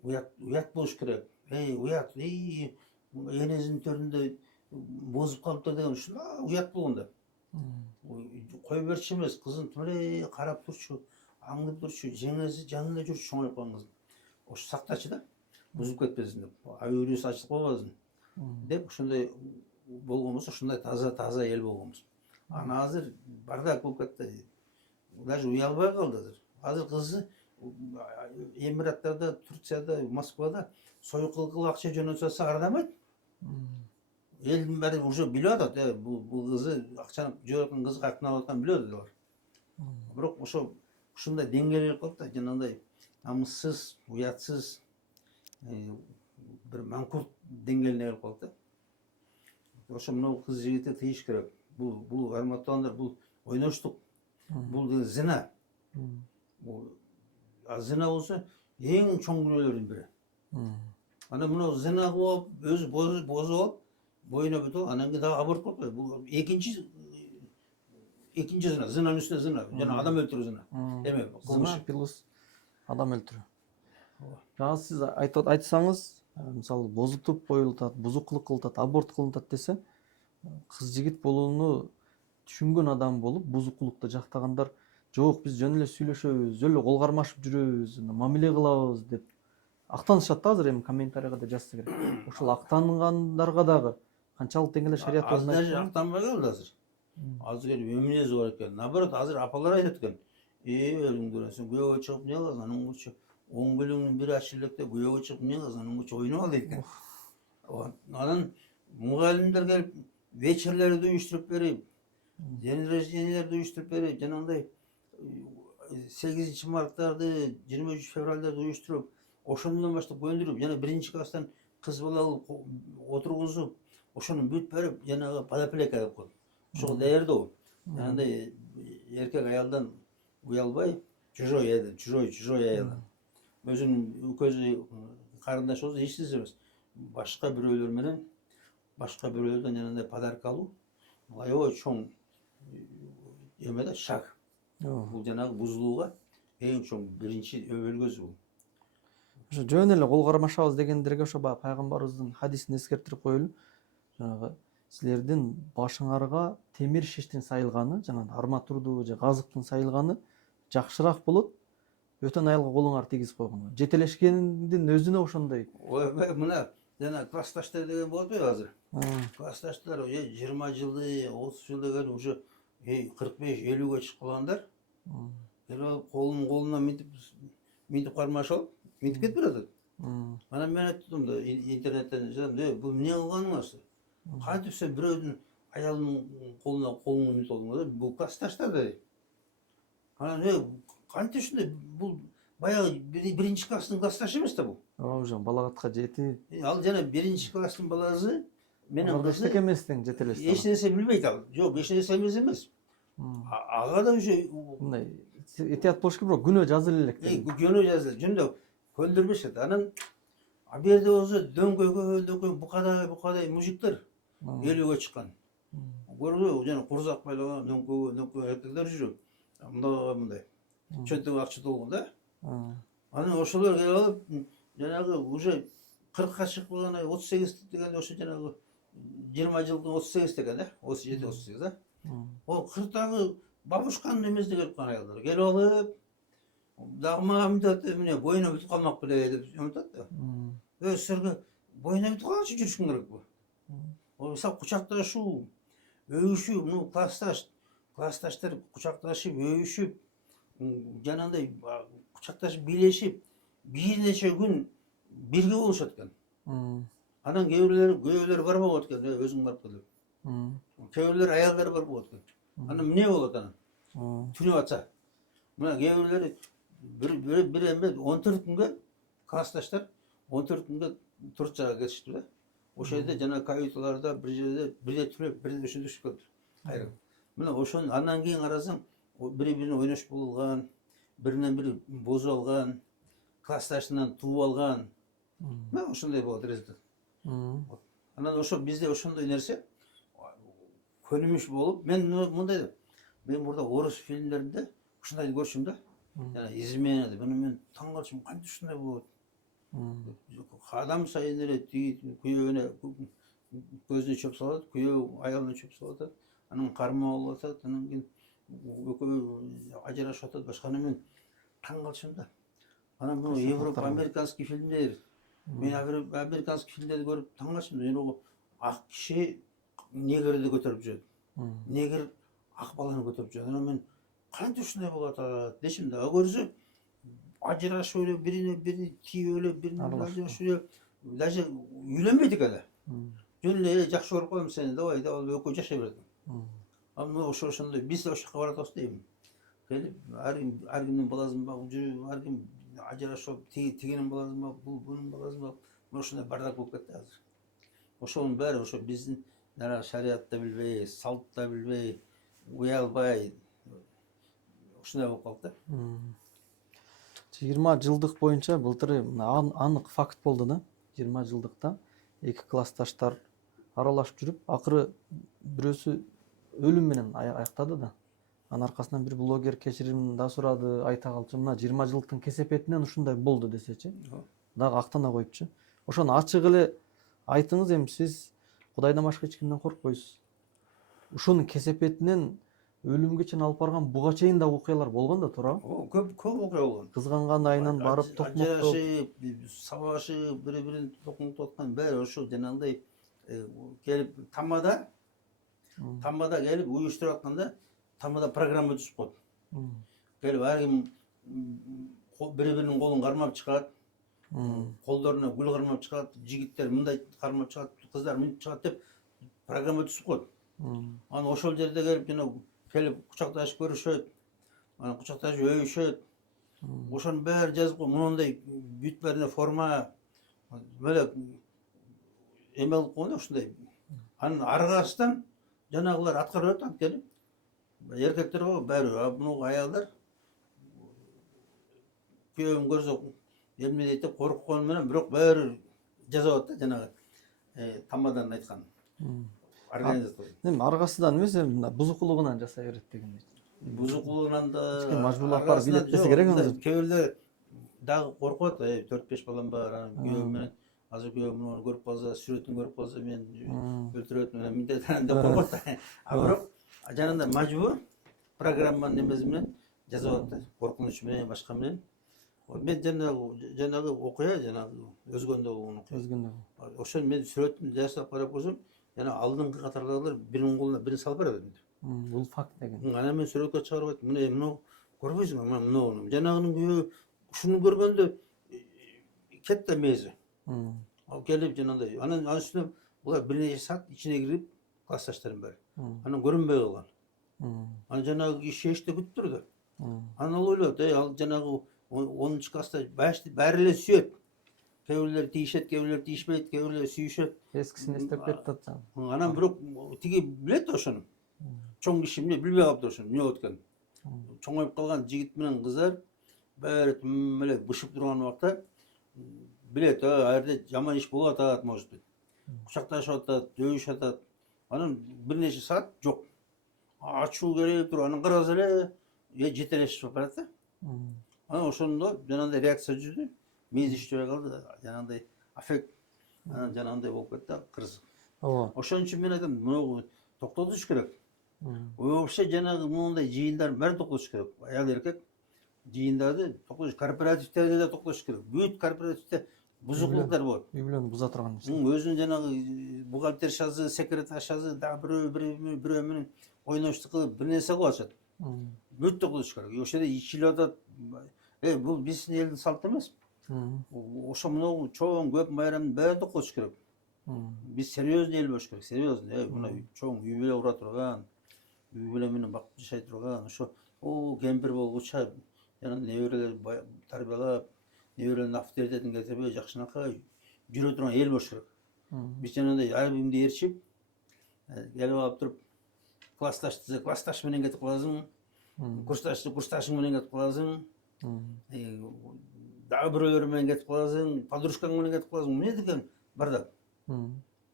Уят болуш керек. Уят, энесинин төрүндө бозуп калыптыр деген ушундай уят болгондо. Кой берчү эмес, кызын тим эле карап турчу, аңдып турчу, жеңеси жанында жүрчү чоңоюп калган кызын. Ошо сактачы да, бузуп кетпесин деп, өйрөсү ачылып калбасын деп ошондой болгонбуз, ушундай таза эл болгонбуз. Ана азыр бардак болуп кетти. Даже уялбай калды азыр. Азыр кызы Эмираттарда, Турцияда, Москвада союк кылып акча жөнөтсө ардамайт. Элдин баары уже билип атат, бул кызы акчаны жөнөткөн кызы кактап атканын билип атат алар. Бирок ушундай деңгээлге калып да, жанагындай намыссыз, уятсыз, бир маңкурт деңгээлине келип калды да. Ошо мына кыз жигитти тыйыш керек. Бул арматтагандар, бул ойноштук. Бул зина. Зина болсо эң чоң күнөөлөрдүн бири. Ана мына зина кылып, өзү бозуп алып, боюна бүтүп, анан кийин дагы аборт кылып, бул экинчи зина, зинанын үстүнө зина, жана адам өлтүрүү зина. Эме, Зина плюс адам өлтүрүү. Жана сиз айтсаңыз, мисалы бозутуп коюлат, бузукулук кылынат, аборт кылынат десе, кыз жигит болууну түшүнгөн адам болуп, бузукулукты жактагандар жок, биз жөн эле сүйлөшөбүз, жөн эле кол кармашып жүрөбүз, мамиле кылабыз деп актанышат да. Азыр эми комментарийга да жазса керек. Ошол актангандарга дагы канчалык деңгээлде шарият азыр даже актанбай калды азыр. Азыр эмнеси бар экен. Наоборот, азыр апалар айтат экен. Өлүңдөрүн сен күйөөгө чыгып эмне кыласың? Анын кучу 10 бөлүңдүн бири ачы электе күйөөгө чыгып эмне кыласың? Анын кучу ойноп ал дейт экен. Анан мугалимдер келип вечерлерди уюштуруп берип, день рождениялерди уюштуруп берип, жанагындай 8 марттарды, 23 февралдарды уюштуруп, ошондон баштап көндүрүп, жана 1-класстан кыз бала отургузуп, ошонун бүт берип, жанагы подоплека деп коет. Ошого даярдоо. Жанагындай эркек аялдан уялбай, чужой аял. Өзүнүн көзү карындаш болсо эч нерсе эмес. Башка бирөөлөр менен, башка бирөөлөрдөн жанагындай подарка алуу, аябай чоң эме да, шаг. Бул жанагы бузулууга эң чоң биринчи өлгөсү бул. Ошо жөн эле кол кармашабыз дегендерге ошо баягы пайгамбарыбыздын хадисин эскертирип коелу. Жанагы силердин башыңарга темир шештин сайылганы, жана арматурдуу же казыктын сайылганы жакшыраак болот, бөтөн аялга колуңарды тийгизип койгондо. Жетелешкендин өзүнө ошондой. Мына жана классташтар деген болот азыр. Классташтар 20 жылды, 30 жылды уже 45-50ге чыгып калгандар. Колуна минтип кармашып алып, минтип кетип баратат. Анан мен айттым да, интернеттен жаздым, бул эмне кылганыңыз? Кантип сен бирөөдүн аялынын колуна минтип алдың да? Бул классташтар да. Анан кантип ушундай? Бул баягы 1-класстын классташы эмес да бул. Уже балагатка жетип. Ал жана 1-класстын баласы менен кызы эместен жетелеш. Эч нерсе билбейт ал. Жок, эч нерсе эмес. Ага да уже мындай этият болуш керек, бирок күнөө жазылып элек. Күнөө жазылып, жөндөп көлдүрбөшөт. Анан а берде болсо дөңкөйгө букадай мужиктер 50ге чыккан. Көрдүңбү, жана курзак байлаган дөңкөйгө эркектер жүрөт. Мындай. Чөнтөгү акча толгон да. Анан ошолор келип алып, жанагы уже 40ка чыгып калган, 38 дегенде ошо жанагы 20 жылдын 38 деген да, 37-38 да. Ол 40тагы бабушканын эмесине келип калган аялдар. Келип алып, дагы мага мынтат, эмне боюна бүтүп калмакпы деп айтат да. Силерге боюна бүтүп калганчы жүрүшүң керек бу. Ол мисалы кучакташуу, өбүшүү, муну классташтар кучакташып, өбүшүп, жанагындай кучакташып, бийлешип, бир нече күн бирге болушат экен. Анан кээ барбай коет экен, өзүң барып кел деп. Кээ аялдар бар болот экен. Анан эмне болот анан? Түнөп атса. Мына кээ бир эме 14 күнгө классташтар 14 күнгө Турцияга кетишти да. Ошол жерде жана каюталарда бир жерде бирде түнөп, бирде түшүп кетти. Кайра. Мына ошону андан кийин карасаң, бири-бирине ойношуп калган, биринен бири бозуп алган, классташынан тууп алган. Мына ошондой болот результат. Анан ошо бизде ошондой нерсе көнүмүш болуп, мен мындай деп, мен мурда орус фильмдеринде ушундайды көрчүм да. Жана измена деп, мен таң калчумун, кантип ушундай болот? Адам сайын эле күйөөнө көзүнө чөп салат, күйөө аялына чөп салат, анан кармап алып атат, анан кийин экөө ажырашып атат, башканы мен таң калчумун да. Анан бул Европа, американский фильмдер, мен американский фильмдерди көрүп таң калчумун. Ак киши негрди көтөрүп жүрөт. Негр ак баланы көтөрүп жүрөт. Анан мен кантип ушундай болуп атат дешим да. Көрсө ажырашып эле, бири тийип эле, бирине ажырашып эле, даже үйлөнбөйт экен. Жөн эле жакшы көрүп коем сени, давай экөө жашай берет. Анан ошондой биз да ошол жака баратабыз дейм. Келип, ар кимдин баласын багып жүрүп, ар ким ажырашып, тигинин баласын багып, бунун баласын багып, ошондой бардак болуп кетти азыр. Ошонун баары ошо биздин шарият да билбей, салт да билбей, уялбай ушундай болуп калды да. 20 жылдык боюнча былтыр анык факт болду да. 20 жылдыкта эки классташтар аралашып жүрүп, акыры бирөөсү өлүм менен аяктады да. Анын аркасынан бир блогер кечирим да сурады, айта калчу, мына 20 жылдыктын кесепетинен ушундай болду десечи. Дагы актана коюпчу. Ошону ачык эле айтыңыз, эми сиз Кудайдан башка эч кимден коркпойсуз. Ушунун кесепетинен өлүмгө чейин алып барган буга чейин да окуялар болгон да, туурабы? Көп окуя болгон. Кызганган айынан барып токмоктоп, ажырашып, сабашып, бири-бирин токмоктоп аткан баары ошо жанагындай келип тамада келип уюштуруп атканда, тамада программа түзүп коет. Келип ар ким бири-биринин колун кармап чыгат, колдоруна гүл кармап чыгат, жигиттер мындай кармап чыгат, кыздар мынтип чыгат деп программа түзүп коет. Анан ошол жерде келип жана келип кучакташып көрүшөт, анан кучакташып өйүшөт. Ошонун баары жазып коюп, мындай бүт баарына форма эле эме кылып койгон да ушундай. Анын аркасынан жанагылар аткарып атат келип. Эркектер баары, муну аялдар күйөөм көрсө эмне дейт деп корккону менен, бирок баары жазып атат да жанагы тамадан айткан. Организатор. Эми аргасынан эмес, бузукулугунан жасай берет дегендей. Бузукулугунан да мажбурлап барып билетпесе керек анысы. Кээ бирлер дагы коркот, 4-5 балам бар, анан күйөөм менен азыр күйөөм муну көрүп калса, сүрөтүн көрүп калса мен өлтүрөт, мындай деп коркот. Бирок жанагындай мажбур программанын эмеси менен жазып атат, коркунуч менен, башка менен. Мен жанагы окуя, жанагы өзгөндө болгон окуя. Ошону мен сүрөтүн жасап карап көрсөм, жана алдыңкы катардагылар биринин колуна бирин салып берет. Бул факт деген. Анан мен сүрөткө чыгарып айттым, мына көрбөйсүңбү, мына жанагынын күйөө ушуну көргөндө кетти мээзи. Ал келип жанагындай, анан үстүнө булар бир нече саат ичине кирип, классташтарым баары. Анан көрүнбөй калган. Анан жанагы киши эшикте күтүп турду. Анан ал ойлойт, ал жанагы 10 класста баары эле сүйөт. Кээ бирлер тийишет, кээ бирлер тийишпейт, кээ бирлер сүйүшөт. Эскисин эстеп кетет. Анан бирок тиги билет ошону. Чоң киши эмне билбей калыптыр ошону, эмне болуп атканын. Чоңоюп калган жигит менен кыздар баары тим эле бышып турган убакта билет, ал жерде жаман иш болуп атат, может быть. Кучакташып атат, дөөшүп атат. Анан бир нече саат жок. Ачуу келип туруп, анан караса эле жетелешип барат да. Анан ошондо жанагындай реакция жүздү. Мээзи иштебей калды, жанагындай аффект, анан жанагындай болуп кетти, кырсык. Ошон үчүн мен айтам, муну токтотуш керек. Вообще жанагы мындай жыйындар баарын токтотуш керек. Аял эркек жыйындарды токтотуш, корпоративтерди да токтотуш керек. Бүт корпоративде бузукулуктар болот. Үй бүлөнү буза турган. Өзүнүн жанагы бухгалтершасы, секретаршасы да бирөө менен ойноштук кылып бир нерсе кылып атышат. Бүт токтотуш керек. Ошол жерде ичилип атат. Бул биздин элдин салты эмес. Ошо мына чоң көп байрамдын баарын токтотуш керек. Биз серьезный эл болуш керек, серьезный. Мына чоң үй бүлө кура турган, үй бүлө менен бакып жашай турган, ошо кемпир болгуча жана неберелер тарбиялап, неберелердин авторитетин кетирбей жакшынакай жүрө турган эл болуш керек. Биз жанагындай ар биринде ээрчип, келип алып туруп, классташ менен кетип каласың, курсташың менен кетип каласың. дагы бирөөлөр менен кетип каласың, подружкаң менен кетип каласың. Эмне деген бардак.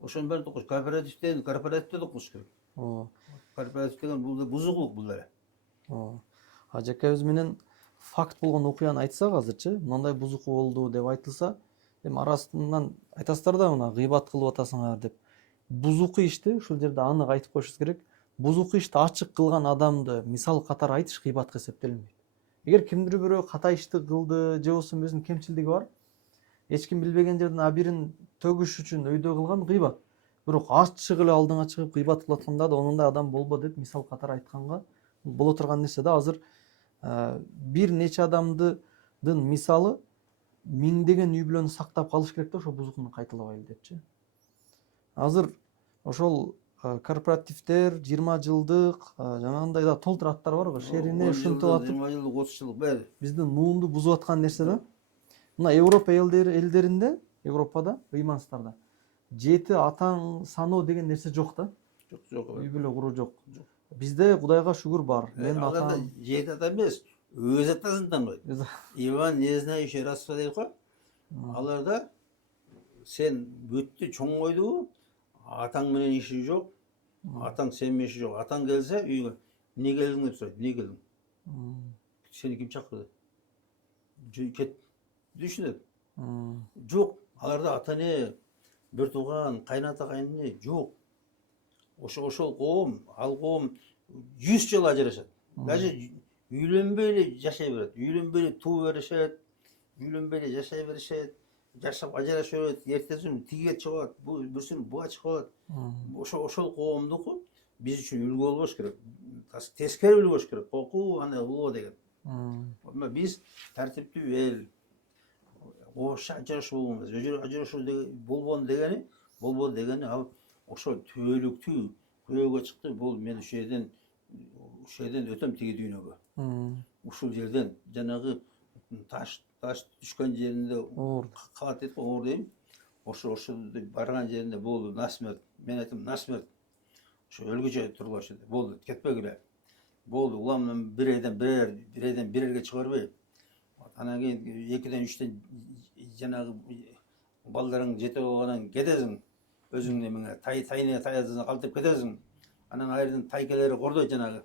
Ошонун баарын токуш корпоративде токуш керек. Ооба. Корпоратив деген бул бузуклук бул эле. Ооба. Ажакебиз менен факт болгон окуяны айтсак азырчы, мындай бузуку болду деп айтылса, эми арасынан айтасыздар да мына гыйбат кылып атасыңар деп. Бузуку ишти ушул жерде анык айтып коюшубуз керек. Бузуку ишти ачык кылган адамды мисал катары айтыш гыйбатка эсептелинбейт. Эгер кимдир бирөө ката ишти кылды же болбосо өзүнүн кемчилдиги бар, эч ким билбеген жерден абирин төгүш үчүн өйдө кылган гыйбат. Бирок ачык эле алдыңа чыгып гыйбат кылып атканда да онундай адам болбо деп мисал катары айтканга боло турган нерсе да. Азыр бир нече адамдын мисалы миңдеген үй бүлөнү сактап калыш керек да ошол бузукуну кайталабайлы депчи. Азыр ошол корпоративдер 20 жылдык жанагындай да толтураттар барго, шерине ушинтип атып 20 жылдык, 30 жылдык баары. биздин муунду бузуп аткан нерсе да. Мына Европа элдеринде, Европада, ыйманстарда 7 атаң саноо деген нерсе жок да. Жок. Үй бүлө куруу жок. Бизде Кудайга шүгүр бар. Мен Аларда атам 7 ата эмес, өз атасын таңдайт. Иван не знающий родства дейт го. Аларда сен бүттү чоң койдубу, атаң менен иши жок. Атаң сен менен иши жок. Атаң келсе үйгө, эмне келдиң деп сурайт. Эмне келдиң? Сени ким чакырды? Кет. Түшүнөт. Жок. Аларда ата эне, бир тууган, кайната кайнене жок. Ошол коом, ал коом 100 жыл ажырашат. Даже үйлөнбөй эле жашай берет. Үйлөнбөй эле туу беришет. Үйлөнбөй эле жашай беришет. Жашап ажырашып берет. Эртесин тиге чыгат, бүрсүн буга чыгат. Ошол коомдуку биз үчүн үлгү болбош керек. Тескери үлгү болуш керек. Кокуу аны улоо деген. Биз тартиптүү эл. Ажырашуу болбойт. Ажырашуу болбоду дегени ал ошо түбөлүктүү көйгөйгө чыкты. Бул мен ушул жерден өтөм тиги дүйнөгө. Ушул жерден жанагы таш түшкөн жеринде калат дейт го, оор дейм. Ошол барган жеринде болду насмерть. Мен айтам насмерть. Ошо өлгүчө тургула ошол жерде. Болду, кетпегиле. Болду, уламдан бир айдан бирерге чыгарбай. Анан кийин 2ден 3тен жанагы балдарың жете калгандан кетесиң. Өзүң эмеңе тайына таязына калтырып кетесиң. Анан айрдан тайкелери кордойт жанагы.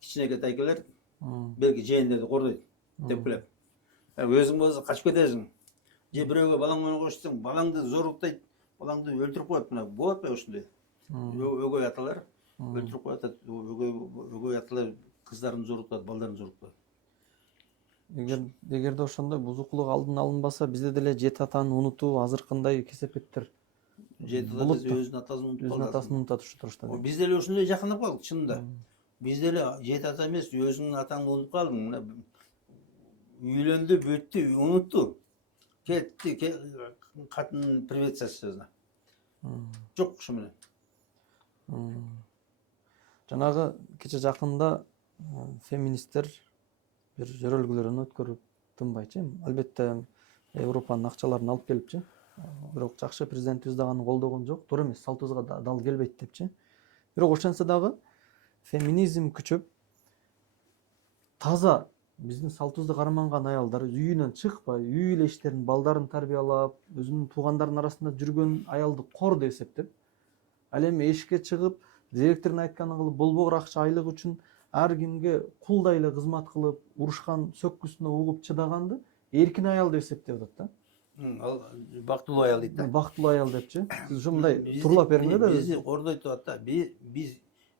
Кичинекей тайкелер белги жээндерди кордойт. Тепкилеп. Өзүң болсо качып кетесиң. Же бирөөгө балаң менен коштуң, балаңды зорлуктайт, балаңды өлтүрүп коет. Мына болот атпайбы ушундай? Өгөй аталар өлтүрүп коет. Өгөй аталар кыздарын зорлуктат, балдарын зорлуктат. Эгерде ошондой бузукулук алдын алынбаса, бизде деле 7 атаны унутуу азыркындай кесепеттер. 7 ата өзүнүн атасын унутуп калды. Өзүнүн атасын унутат ушу турушта. Биз деле ушундай жакындап калдык чынында. Биз деле 7 ата эмес, өзүңдүн атаңды унутуп калдың. Үйлөндү, бүттү, унутту. Кетти, катын приветствиясына. Жок ушу менен. Жанагы кече жакында феминисттер бир жөрөлгүлөрүн өткөрүп тынбайчы. Албетте Европанын акчаларын алып келипчи. Бирок жакшы президентибиз дагы аны колдогон жок. Туура эмес, салтыбызга дал келбейт депчи. Бирок ошентсе дагы феминизм күчөп таза биздин салтыбызды карманган аялдар үйүнөн чыкпай, үй эле иштерин, балдарын тарбиялап, өзүнүн туугандарынын арасында жүргөн аялды кор деп эсептеп, ал эми эшикке чыгып, директордун айтканын кылып, болбогор акча айлык үчүн ар кимге кулдай эле кызмат кылып, урушкан сөккүсүнө угуп чыдаганды эркин аял деп эсептеп атат да. Ал бактылуу аял дейт да. Бактылуу аял депчи. Сиз ушундай турлап бериңер да. Бизди кордойт атат да.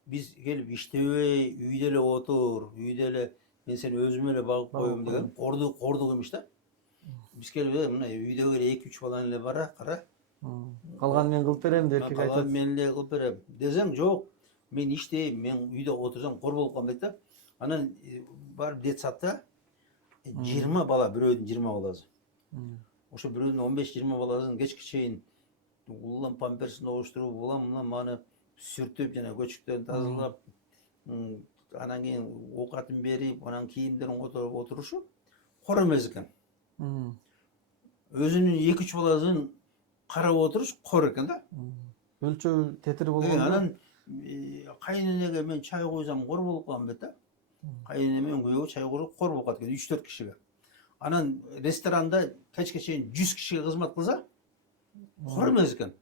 Биз келип иштебей, үйдө эле отур, үйдө эле мен сени өзүм эле багып коем деген кордук эмиш да. Биз келип мына үйдөгү 2-3 баланы эле бара, кара. Калганын мен кылып берем деп эркек айтат. Калганын мен эле кылып берем. Десең жок, мен иштейм, мен үйдө отурсам кор болуп калам дейт да. Анан барып детсадта 20 бала, бирөөдүн 20 баласы. Ошо бирөөдүн 15-20 баласын кечке чейин улам памперсин обуштуруп, улам маны сүртүп, жана көчүктөрүн тазалап, анан кийин оокатын берип, анан кийимдерин которуп отурушу кор эмес экен. Өзүнүн 2-3 баласын карап отуруш кор экен да. Өлчөө тетири болгон. Анан кайненеге мен чай койсом кор болуп калам дейт да. Кайнене менен күйөөгө чай куюп кор болуп калат экен 3-4 кишиге. Анан ресторанда кечке чейин 100 кишиге кызмат кылса, кор эмес экен.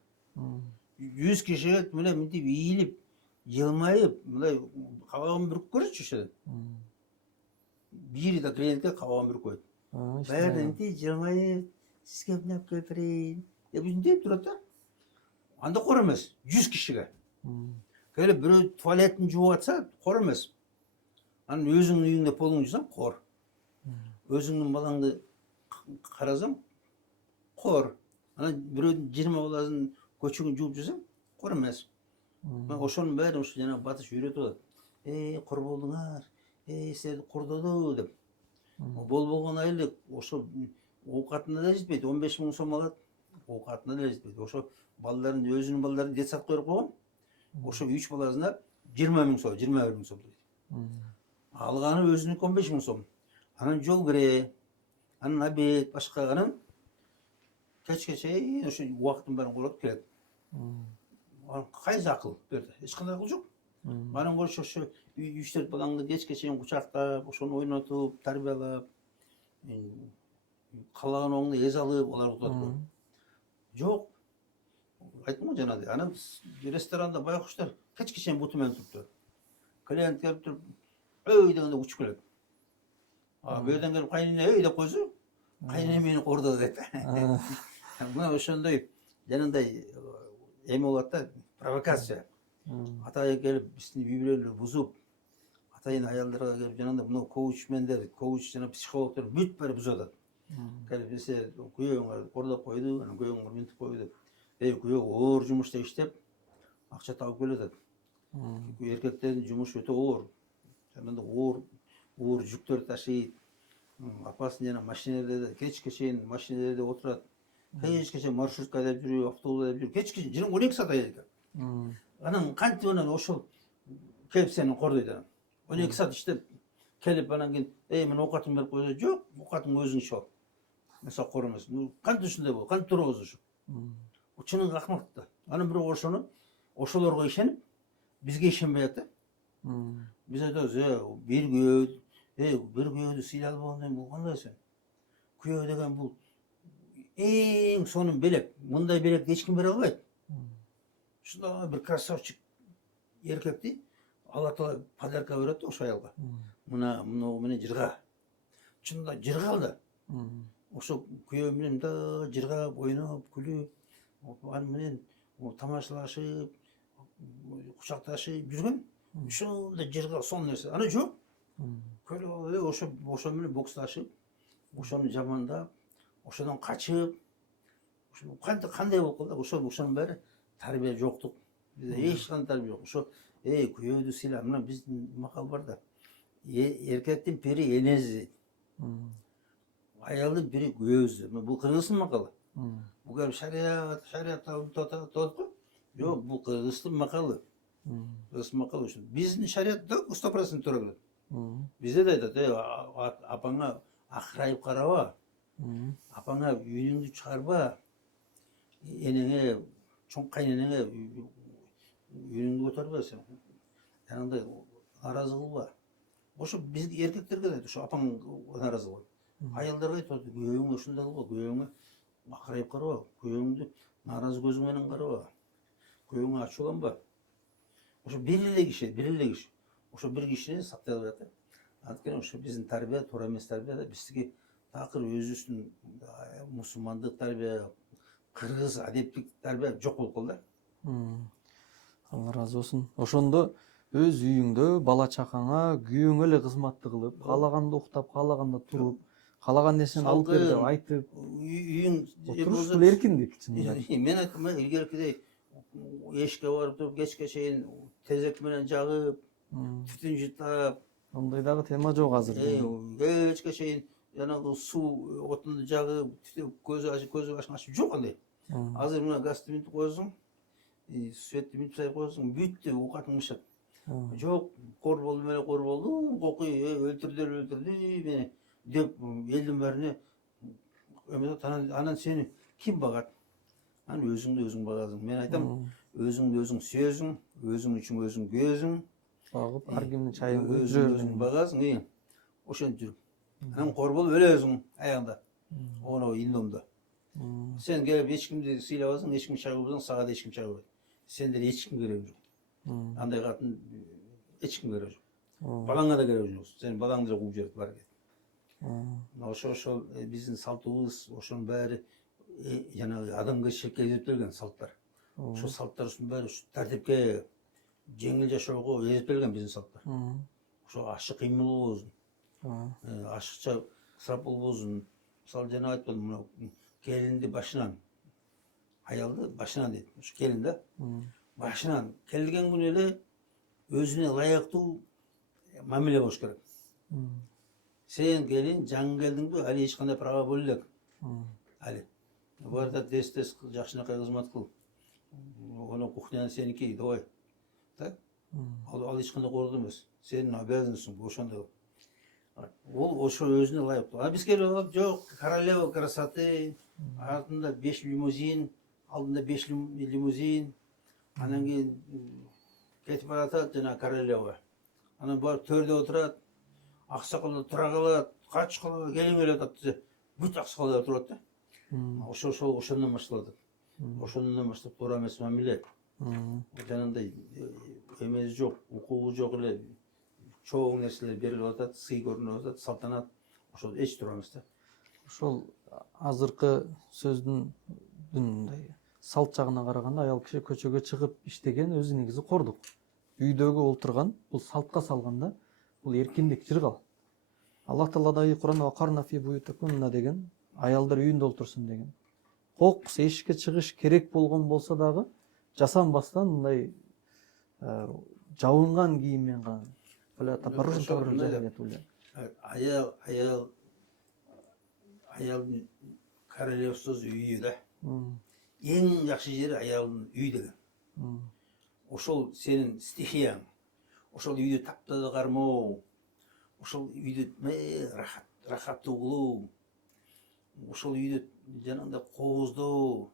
100 кишиге мына мынтип ийилип, жылмайып, мындай кабагын бүрүп көрчү ошо. Бири да клиентке кабагын бүрүп койт. Баары мынтип жылмайып, сизге мына келтирейин деп мынтип турат да. Анда кор эмес, 100 кишиге. Келип бирөө туалеттин жууп атса, кор эмес. Анан өзүңдүн үйүңдө полуң жуусаң, кор. Өзүңдүн балаңды карасаң, кор. Анан бирөөдүн 20 баласын көчөгүн жууп жүрсөң, кор эмес. Ошонун баары ушу жана батыш үйрөтүп атат. Кор болдуңар, силерди кордоду деп. Болбогон айлык ошо оокатына да жетпейт, 15 000 сом алат. Оокатына да жетпейт. Ошо балдарын, өзүнүн балдарын детсадка берип койгон. Ошо 3 баласына 20 000 сом, 21 000 сом дейт. Алганы өзүнүн 15 000 сом. Анан жол кире, анан обед, башка анан кечке чейин ошо убакыттын баарын коротуп келет. Кайсы акыл берди? Эч кандай акыл жок. Анан көрүш ошо 3-4 балаңды кечке чейин кучактап, ошону ойнотуп, тарбиялап, каалаган оңду эз алып, алар утат. Жок. Айттым го жанагы. Анан ресторанда байкуштар кечке чейин буту менен туруптур. Клиент келип туруп, өй дегенде учуп келет. Бөйдөн келип кайнене өй деп койсо, кайнене мени кордоду дейт. Мына ошондой жанагындай эме болот да, провокация. Атайын келип биздин үй бүлөлөрдү бузуп, атайын аялдарга келип жанагындай мына коучмендер, коуч жана психологдор бүт баары бузуп атат. Келип бизе күйөөңөр кордоп койду, анан күйөөңөр мынтип койду деп. Күйөө оор жумушта иштеп, акча табып келет. Эркектердин жумушу өтө оор. Жанагындай оор жүктөр ташыйт. Апасын жана машиналерде кечке чейин машиналерде отурат. Кечке чейин маршрутка айдап жүрүп, автобус айдап жүрүп, кечке чейин 12 саат айдайт экен. Анан кантип анан ошол келип сени кордойт анан. 12 саат иштеп келип анан кийин, мен оокатыңды берип койсо, жок, оокатыңды өзүң ичип ал. Mesela kor эмес. Кантип ушундай болду? Кантип турабыз ушу? Чыныгы акмак да. Анан бирок ошону ошолорго ишенип, бизге ишенбей атат. Биз айтабыз, бир күйөөдү сыйлай албаган бул кандай сен? Күйөө деген бул эң сонун белек. Мындай белекти эч ким бере албайт. Ушундай бир красавчик эркекти Алла Таала подарка берет ошо аялга. Мына менен жырга. Чында жыргал да. Ошо күйөө менен да жыргап, ойноп, күлүп, аны менен тамашалашып, кучакташып жүргөн. Ошондой жыргал сонун нерсе. Аны жок. Ошо менен боксташып, ошону жамандап, ошодон качып, кандай болуп калды? Ошонун баары тарбия жоктук. Бизде эч кандай тарбия жок. Ошо күйөөдү сыйла. Мына биздин макал бар да. Эркектин пири энези. Аялдын бири күйөөсү. Бул кыргыздын макалы. Бул келип шариятта утат го. Жок, бул кыргыздын макалы. Кыргыздын макалы ушул. Биздин шариятта 100% туура келет. Бизде да айтат, апаңа акырайып караба. Апаңа үйүңдү чыгарба. Энеңе, чоң кайненеңе үйүңдү көтөрбө сен. Жанагындай наразы кылба. Ошо биз эркектерге да ошо апаң наразы кылат. Аялдарга айтат, күйөөңө ушундай кылба, күйөөңө акырайып караба, күйөөңдү наразы көзүң менен караба, күйөөңө ачууланба. Ошо бир эле киши. Ошо бир кишини сактай албай атат. Анткени ошо биздин тарбия туура эмес тарбия да. Биздики такыр өзүбүздүн мусулмандык тарбия, кыргыз адептик тарбия жок болуп калды. Алла разы болсун. Ошондо өз үйүңдө бала чакаңа күйөөңө эле кызматты кылып, каалаганда уктап, каалаганда туруп, каалаган нерсени алып бер деп айтып, үйүң туруш бул эркиндик чынында. Мен айттым, илгеркидей эшикке барып туруп, кечке чейин тезек менен жагып, түтүн жытап, Ондай дагы тема жок азыр. Кечке чейин жанагы суу отунду жагып, көзү ашып жок андай. Азыр мына газды минтип коесуң, светти минтип сайып коесуң, бүттү, оокатың бышат. Жок, кор болду, кокуй, өлтүрдү мени деп элдин баарына анан сени ким багат? Анан өзүңдү өзүң багасың. Мен айтам, өзүңдү өзүң сүйөсүң, өзүң үчүн өзүң күйөсүң. Багып, ар кимдин чайын өзүң багасың, ошентип жүрүп. Анан корбол өлөсүң аягында. Оны индомдо. Sen gelip hiç kimde sıylavasın, hiç kim çağırırsan sağa da hiç kim çağırır. Sen de hiç kim görev yok. Anday katın hiç kim görev yok. Balаңа da görev yok. Sen balаңды да кууп жиберип бар экен. Ошол биздин салтыбыз, ошонун баары жанагы адамгерчиликке эзептелген салттар. Ошол салттар үчүн баары тартипке, жеңил жашоого эзептелген биздин салттар. Ошо ачык кыймыл болбосун. Ашыкча ысырап болбосун. Мисалы жана айттым, мына келинди башынан, аялды башынан дейт. Ушу келин да. Башынан келген күнү эле өзүнө ылайыктуу мамиле болуш керек. Sen gelin, жаңы келдиңби, али эч кандай права боло элек. Али. Бар да тез жакшынакай кызмат кыл. Оны кухняны сеники, давай. Так? Ал эч кандай кордо эмес. Сенин обязанностьуң ошондой. Ол ошо өзүнө ылайыктуу. А биз келип алып, жок, королева красоты, артында 5 лимузин, алдында 5 лимузин. Анан кийин кетип баратат жана королева. Анан барып төрдө отурат. Аксакалдар тура калат, кач калат, келиңер атат десе, бүт аксакалдар турат да. Ошондон башталат. Ошондон баштап туура эмес мамиле. Жанагындай эмеси жок, укугу жок эле чоң нерселер берилип атат, сый көрүнүп атат, салтанат. Ошол эч туура эмес да. Ошол азыркы сөздүн мындай салт жагына караганда аял киши көчөгө чыгып иштеген өзү негизи кордук. Үйдөгү олтурган, бул салтка салганда бул эркиндик, жыргал. Аллах Таала да Кур'анда вакарна фи буютукунна деген, аялдар үйүндө олтурсун деген. Кокус эшикке чыгыш керек болгон болсо дагы жасанбастан мындай жабынган кийиммен гана. Аялдын королевсуз үйү да. Эң жакшы жери аялдын үй деген. Ошол сенин стихияң. Ошол үйдө таптады кармоо. Ошол үйдө рахаттуу кылуу. Ошол үйдө жанагындай кооздоо,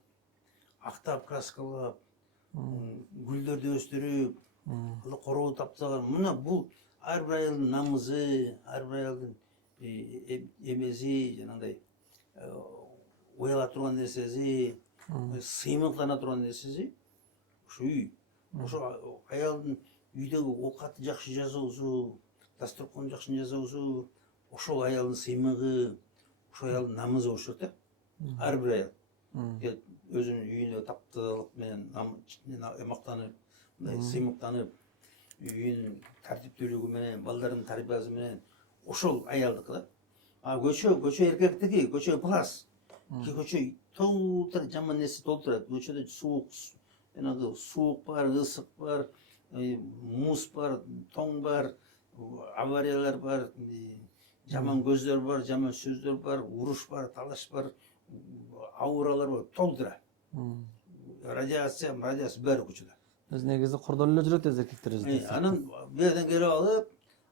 актап краскалап, гүлдөрдү өстүрүп, короо таптаган. Мына бул ар бир аялдын намызы, ар бир аялдын эмеси, жанагындай уяла турган нерсеси, сыймыктана турган нерсеси ушу үй. Ошо аялдын үйдөгү оокатты жакшы жасоосу, дасторкон жакшы жасоосу, ошол аялдын сыймыгы, ошол аялдын намызы болуш керек да. Ар бир аял өзүнүн үйүнө таптаалык менен мактанып, мындай сыймыктанып, үйүнүн тартиптүүлүгү менен, балдардын тарбиясы менен ошол аялдыкы да. А көчө эркектики, көчө плас. Көчө толтура жаман нерсе толтурат. Көчөдө суук, жанагы суук бар, ысык бар, муз бар, тоң бар, авариялар бар, жаман көздөр бар, жаман сөздөр бар, уруш бар, талаш бар, ауралар бар, толтура. Радиация баары көчөдө. Биз негизи кордон эле жүрөт эркектер. Анан берден келип алып,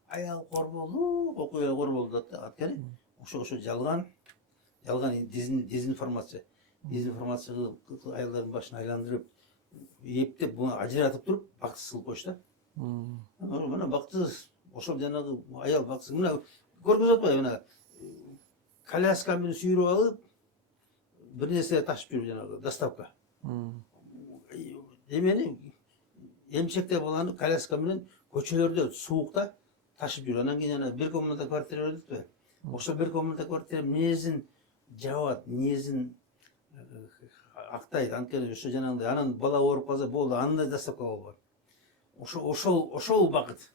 аял корболду, окуя корболду да, анткени ошо жалган дезинформация. Дезинформация аялдардын башын айландырып, эптеп буну ажыратып туруп, бактысыз кылып коюш да. Мына бактысыз, ошол жанагы аял бактысыз. Мына көргүзүп атпайбы, мына коляска менен сүйрүп алып, бир нерсе ташып жүрүп жанагы доставка. Эмени эмчектеп баланы коляска менен көчөлөрдө суукта ташып жүрүп, анан кийин бир комната квартира бердикпи. Ошол бир комната квартира минезин жабат, минезин актайт, анткени ошо жанагындай. Анан бала ооруп калса болду, андай доставка болбойт. Ошол бакыт.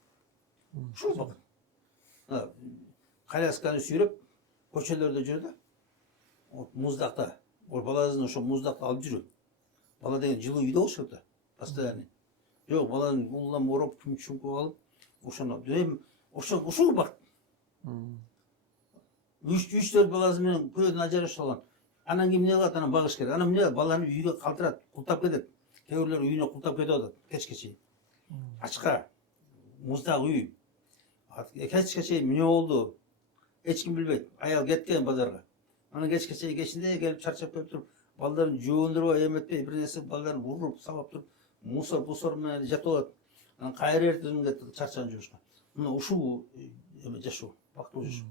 Ошол бакыт. Колясканы сүйрөп көчөлөрдө жүрүп да. Муздакта, баласын ошо муздакта алып жүрүп. Бала деген жылуу үйдө болуш керек да, постоянно. Жок, баланы улам ороп, чумкуп алып, ошол бакыт. 3-4 баласы менен күйөөдөн ажырашып алган. Анан кийин эмне кылат? Анан багыш керек. Анан эмне баланы үйгө калтырат, култап кетет. Кээ бирлер үйүнө култап кетип атат кечке чейин. Ачка, муздак үй. Кечке чейин эмне болду? Эч ким билбейт. Аял кеткен базарга. Анан кечке чейин кечинде келип чарчап келип туруп, балдарын жуундурбай, эметпей, бир нерсе балдарын уруп, сабап туруп, мусор менен жатып алат. Анан кайра эртең кетти чарчаган жумушка. Мына ушул жашоо, бактылуу жашоо.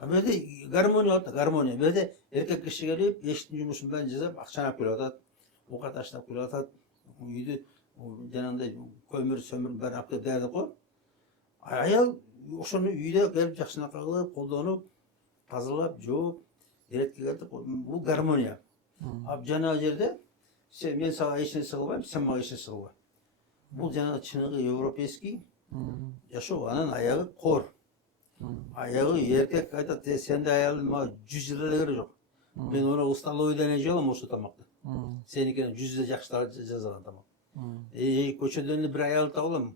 Бұл жерде гармония болады, гармония. Бұл жерде еркек кіші келіп, ешкінің жұмысын бәрін жасап, ақшаны алып келіп жатады, оқ аташтап келіп жатады, үйді жаңағындай көмір, сөмір бәрін алып келіп дәрі қойып, аял ошоны үйде келіп жақсынақа қылып, қолданып, тазалап, жуып, еретке келдік. Бұл гармония. Ал жаңағы жерде мен саған ешнәрсе қылбаймын, сен маған ешнәрсе қылба. Бұл жаңағы шынығы европейский жашоо. Анан аяғы қор. Аяғы еркек айтады, сенде аялың маған 100 жылда да керек жоқ. Мен оны усталойдан жабам осы тамақты. Сенікені 100 жақсы жазған тамақ. Көшеден бір аялы тауылам.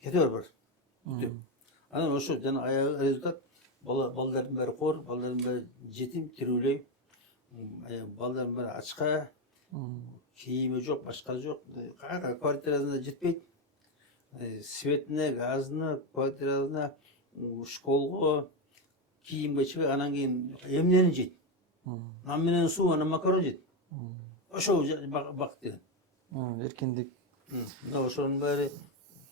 Кете бар бір. Анан ошо жаңа аяғы результат. Балдардың бәрі қор, балдардың бәрі жетім, тірулей. Балдардың бәрі ачқа, киімі жоқ, башқа жоқ. Квартирасына жетпейді. Светіне, газына, квартирасына, школға, киімге шығып, анан кейін емнені жейді. Нан менен су, анан макарон жейді. Ошо бақыт деген. Эркиндик. Ошоның бәрі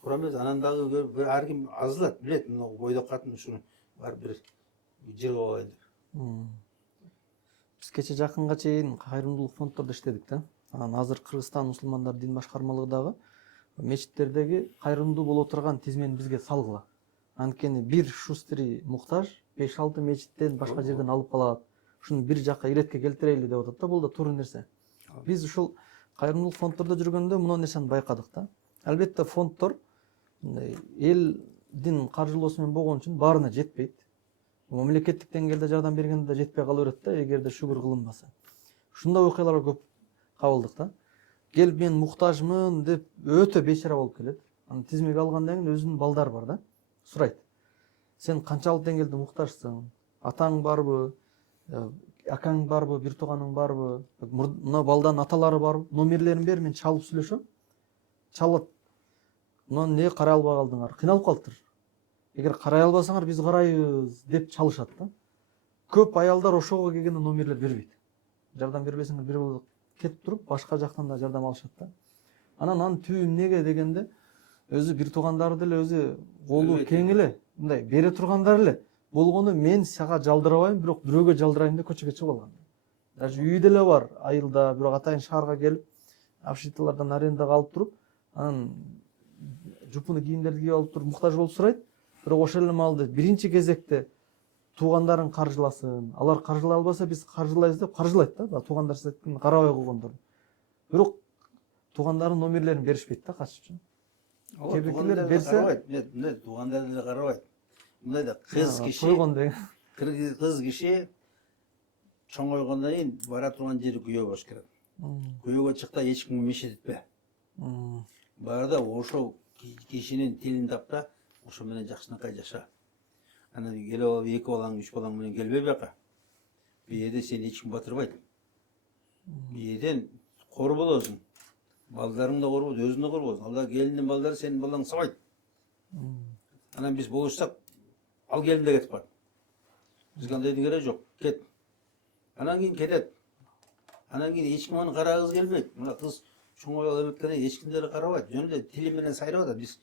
тура емес. Анан дагы әркім азылады, білет. Бойдақ қатын ушуну бар бір жерге алайын деп. Биз кече жакынга чейин кайрымдуулук фонддордо иштедик да. Анан азыр Кыргызстан мусулмандар дин башкармалыгындагы мечиттердеги кайрымдуу боло турган тизмени бизге салгыла. Анткени бир шустри муктаж 5-6 мечиттен башка жерден алып калат. Ушуну бир жакка иретке келтирели деп атат да, бул да туура нерсе. Биз ушул кайрымдуулук фонддордо жүргөндө мына нерсени байкадык да. Албетте фонддор элдин каржылоосу менен болгон үчүн баарына жетпейт. Мамлекеттик деңгээлде жардам бергенде да жетпей кала берет да, эгерде шүгүр кылынбаса. Ушундай окуяларга көп кабылдык да. Келип мен муктажмын деп өтө бейшара болуп келет. Анан тизмеге алгандан кийин өзүнүн балдары бар да. Сурайт. Сен канчалык деңгээлде муктажсың? Атаң барбы? Акаң барбы? Бир тууганың барбы? Мына балданын аталары барбы? Номерлерин бер, мен чалып сүйлөшөм. Чалат. Мына эмне карай албай калдыңар? Кыйналып калыптыр. Эгер карай албасаңар биз карайбыз деп чалышат да. Көп аялдар ошого келгенде номерлер бербейт. Жардам бербесеңер бир болуп кетип туруп, башка жактан да жардам алышат да. Анан түбү эмнеге дегенде, өзү бир туугандары деле өзү колу кең эле, мындай бере тургандар эле болгону мен сага жалдырабайм, бирок бирөөгө жалдырайм деп көчөгө чыгып алган. Даже үйдө эле бар, айылда, бирок атайын шаарга келип, общиталардан арендага алып туруп, анан жупуну кийимдерди кийип алып туруп муктаж болуп сурайт. Бирок ошол эле маалда биринчи кезекте туугандарын каржыласын. Алар каржылай албаса биз каржылайбыз деп каржылайт да, туугандар сетин карабай койгондор. Бирок туугандардын номерлерин беришпейт да качып үчүн. Кебекилер берсе, мындай туугандар деле карабайт. Мындай да кыз киши, кыз киши чоңойгондон кийин бара турган жери күйөө болуш керек. Күйөөгө чыкта эч кимге мешет этпе. Барда ошол кишинин тилин тапта, ошо менен жакшынакай жаша. Анан келип алып 2 балаң, 3 балаң менен келбей бияка. Бүйөдө сени эч ким батырбайт. Бүйөдөн кор болосуң. Балдарың да кор болот, өзүң да кор болосуң. Алда келиндин балдары сенин балаң сабайт. Анан биз болушсак, ал келин да кетип калат. Бизге андайдын кереги жок. Кет. Анан кийин кетет. Анан кийин эч ким аны карагысы келбейт. Мына кыз чоңоюп эметкенде эч ким деле карабайт. Жөн эле тили менен сайрап атат. Биз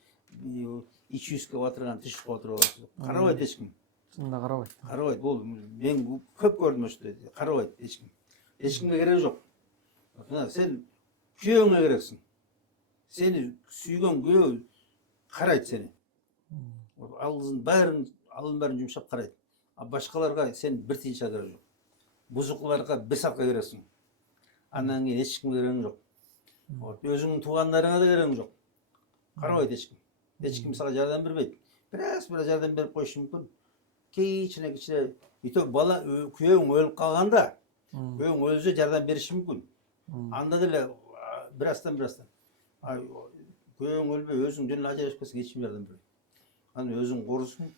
ичи үскө батырган, тиш үскө батырып атат. Карабайт эч ким. Чынында карабайт. Карабайт. Бул мен көп көрдүм ошто. Карабайт эч ким. Эч кимге кереги жок. Сен күйөөңө керексиң. Сени сүйгөн күйөө карайт сени. Алдын бәрин жумшап карайт. А башкаларга сен бир тиын кереги жок. Бузукуларга бир сатка кересиң. Андан кийин эч кимге кереги жок. Өзүңдүн туугандарыңа да кереги жок. Карабайт эч ким. Эч ким сага жардам бербейт. Бираз жардам берип коюшу мүмкүн. Кичине үтө бала күйөөң өлүп калганда, күйөөң өлсө жардам бериши мүмкүн. Анда деле бираздан. Күйөөң өлбөй өзүң жөн ажырашып кетсең эч ким жардам бербейт. Анан өзүң корусуң,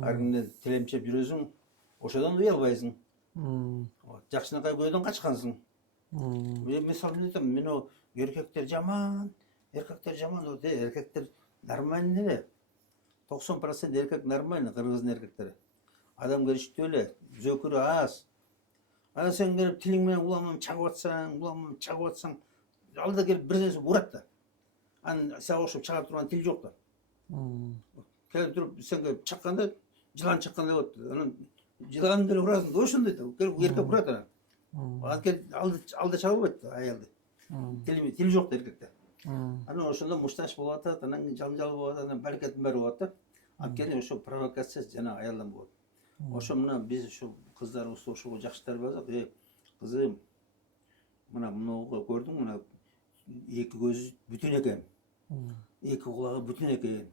ар кимден тилемчеп жүрөсүң, ошодон уялбайсың. Жакшынакай күйөөдөн качкансың. Мен мисалы менен айтам, мен эркектер жаман деп, эркектер нормальный эле. 90% эркек нормальный, кыргыздын эркектери. Адамгерчиликтүү эле, зөкүрү аз. Анан сен келип тилиң менен уламам чагып атсаң, алда келип бир нерсе урат да. Анан сага окшоп чыгарып турган тил жок да. Келип туруп сенге чакканда жылан чыккандай болуп атты. Анан жыланды деле урасың, ошондой да. Келип эркек урат анан. Алда чаба албайт аялды. Тили жок да эркекте. Анан ошондо мушташ болуп атат, анан жалжал болуп атат, анан баракеттин баары болуп атат. Анткени ошо провокация жана аялдан болот. Ошо мына биз ушу кыздарыбызды ошого жакшы тарбиядык. Кызым, мына мынауга көрдүң, мына эки көзү бүтүн экен. Эки кулагы бүтүн экен.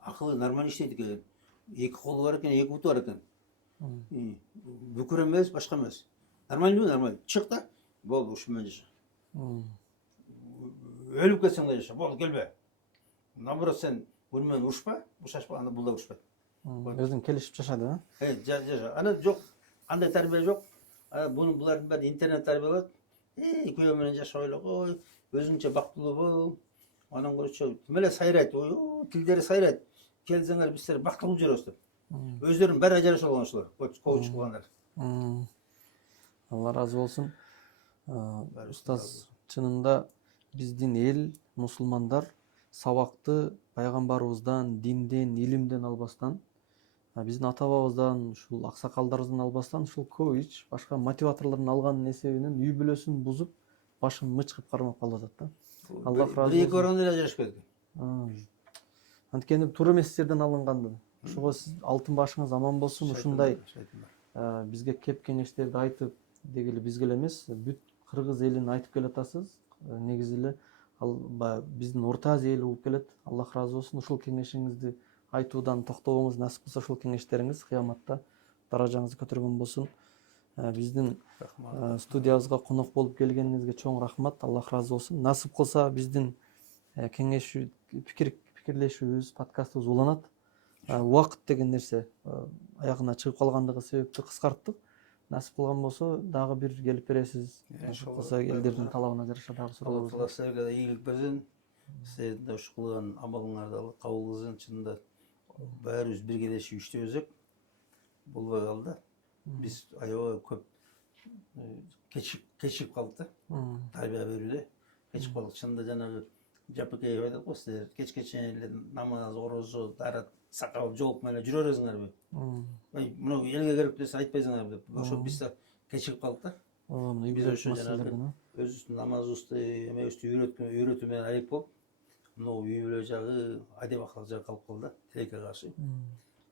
Акылы нормально иштейт экен. Эки колу бар экен, эки буту бар экен. Бүкүр эмес, башка эмес. Нормальныйбы? Нормально. Чык да. Болду, ушу менен жаша. Өлүп кетсең да жаша. Болду, келбе. Наоборот, сен буну менен урушпа, бушашпа, анда бул да урушпайт. Өзүң келишип жашады, Жаша. Анан жок, андай тарбия жок. Булардын баары интернет тарбиялат. Күйөө менен жашап ойлогой, өзүңчө бактылуу бол. Анан көрчү, тим эле сайрайт, тилдери сайрайт. Келсеңер биз силер бактылуу жүрөбүз деп. Өздөрүнүн баары ажырашып алган ушулар, коуч кылгандар. Алла разы болсун. Устаз, чынында биздин эл, мусулмандар сабакты пайгамбарыбыздан, динден, илимден албастан, биздин ата бабабыздан, ушул аксакалдарыбыздан албастан, ушул коуч, башка мотиваторлордон алганын эсебинен үй бүлөсүн бузуп, башын мычкып кармап калып атат да. Аллах разы Бир эки болсун. барганда эле ажырашпайт экен. Анткени туура эмес жерден алынган. Ошого сиз алтын башыңыз аман болсун, ушундай бизге кеп кеңештерди айтып, дегеле бизге эле эмес, бүт кыргыз элине айтып келатасыз. Негизи эле ал биздин Орто Азия эли болуп келет. Аллах разы болсун. Ушул кеңешиңизди айтуудан токтобоңуз насип кылса, ушул кеңештериңиз кыяматта даражаңызды көтөргөн болсун. Биздин студиябызга конок болуп келгениңизге чоң рахмат. Аллах разы болсун. Насип кылса биздин пикирлешүүбүз, подкастыбыз уланат. Убакыт деген нерсе аягына чыгып калгандыгы себептүү кыскарттык. Насип кылган болсо дагы бир келип бересиз. Насип кылса элдердин талабына жараша дагы суроолорубуз. Алла силерге да ийгилик берсин. Силердин да ушу кылган амалыңарды Алла кабыл кылсын. Чынында баарыбыз биргелешип иштебесек болбой калды. Биз аябай көп кечигип калдык да. Тарбия берүүдө кечигип калдык. Чынында жанагы Жапыкеев айтат го, силер кечке чейин эле намаз, орозо, дарат, сакал, жоолук менен жүрө бересиңерби? Мына элге керек десе айтпайсыңарбы деп. Ошо биз да кечигип калдык да. Биз ошо жанагы өзүбүздүн намазыбызды, эмебизди үйрөтүү менен айып болуп, мына үй бүлө жагы, адеп акылак жагы калып калды да, тилекке каршы.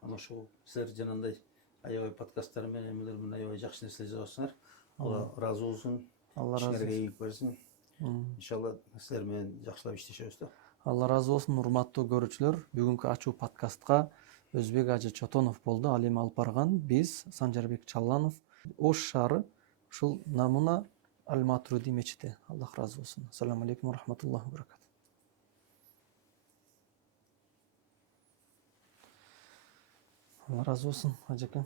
Анан ошо силер жанагындай аябай подкасттар менен эмелер менен аябай жакшы нерселер жазасыңар. Алла разы болсун. Алла разы болсун. ийгилик берсин. Иншалла силер менен жакшылап иштешебиз да. Алла разы болсун, урматтуу көрүүчүлөр. Бүгүнкү ачуу подкастка Өзбек Ажы Чотонов болду, ал эми алып барган. Биз Санжарбек Чалланов, Ош шаары, ушул Намуна Аль-Матруди мечити. Аллах разы болсун. Ассаламу алейкум ва рахматуллахи ва баракатух. Алла разы болсун, ажеке.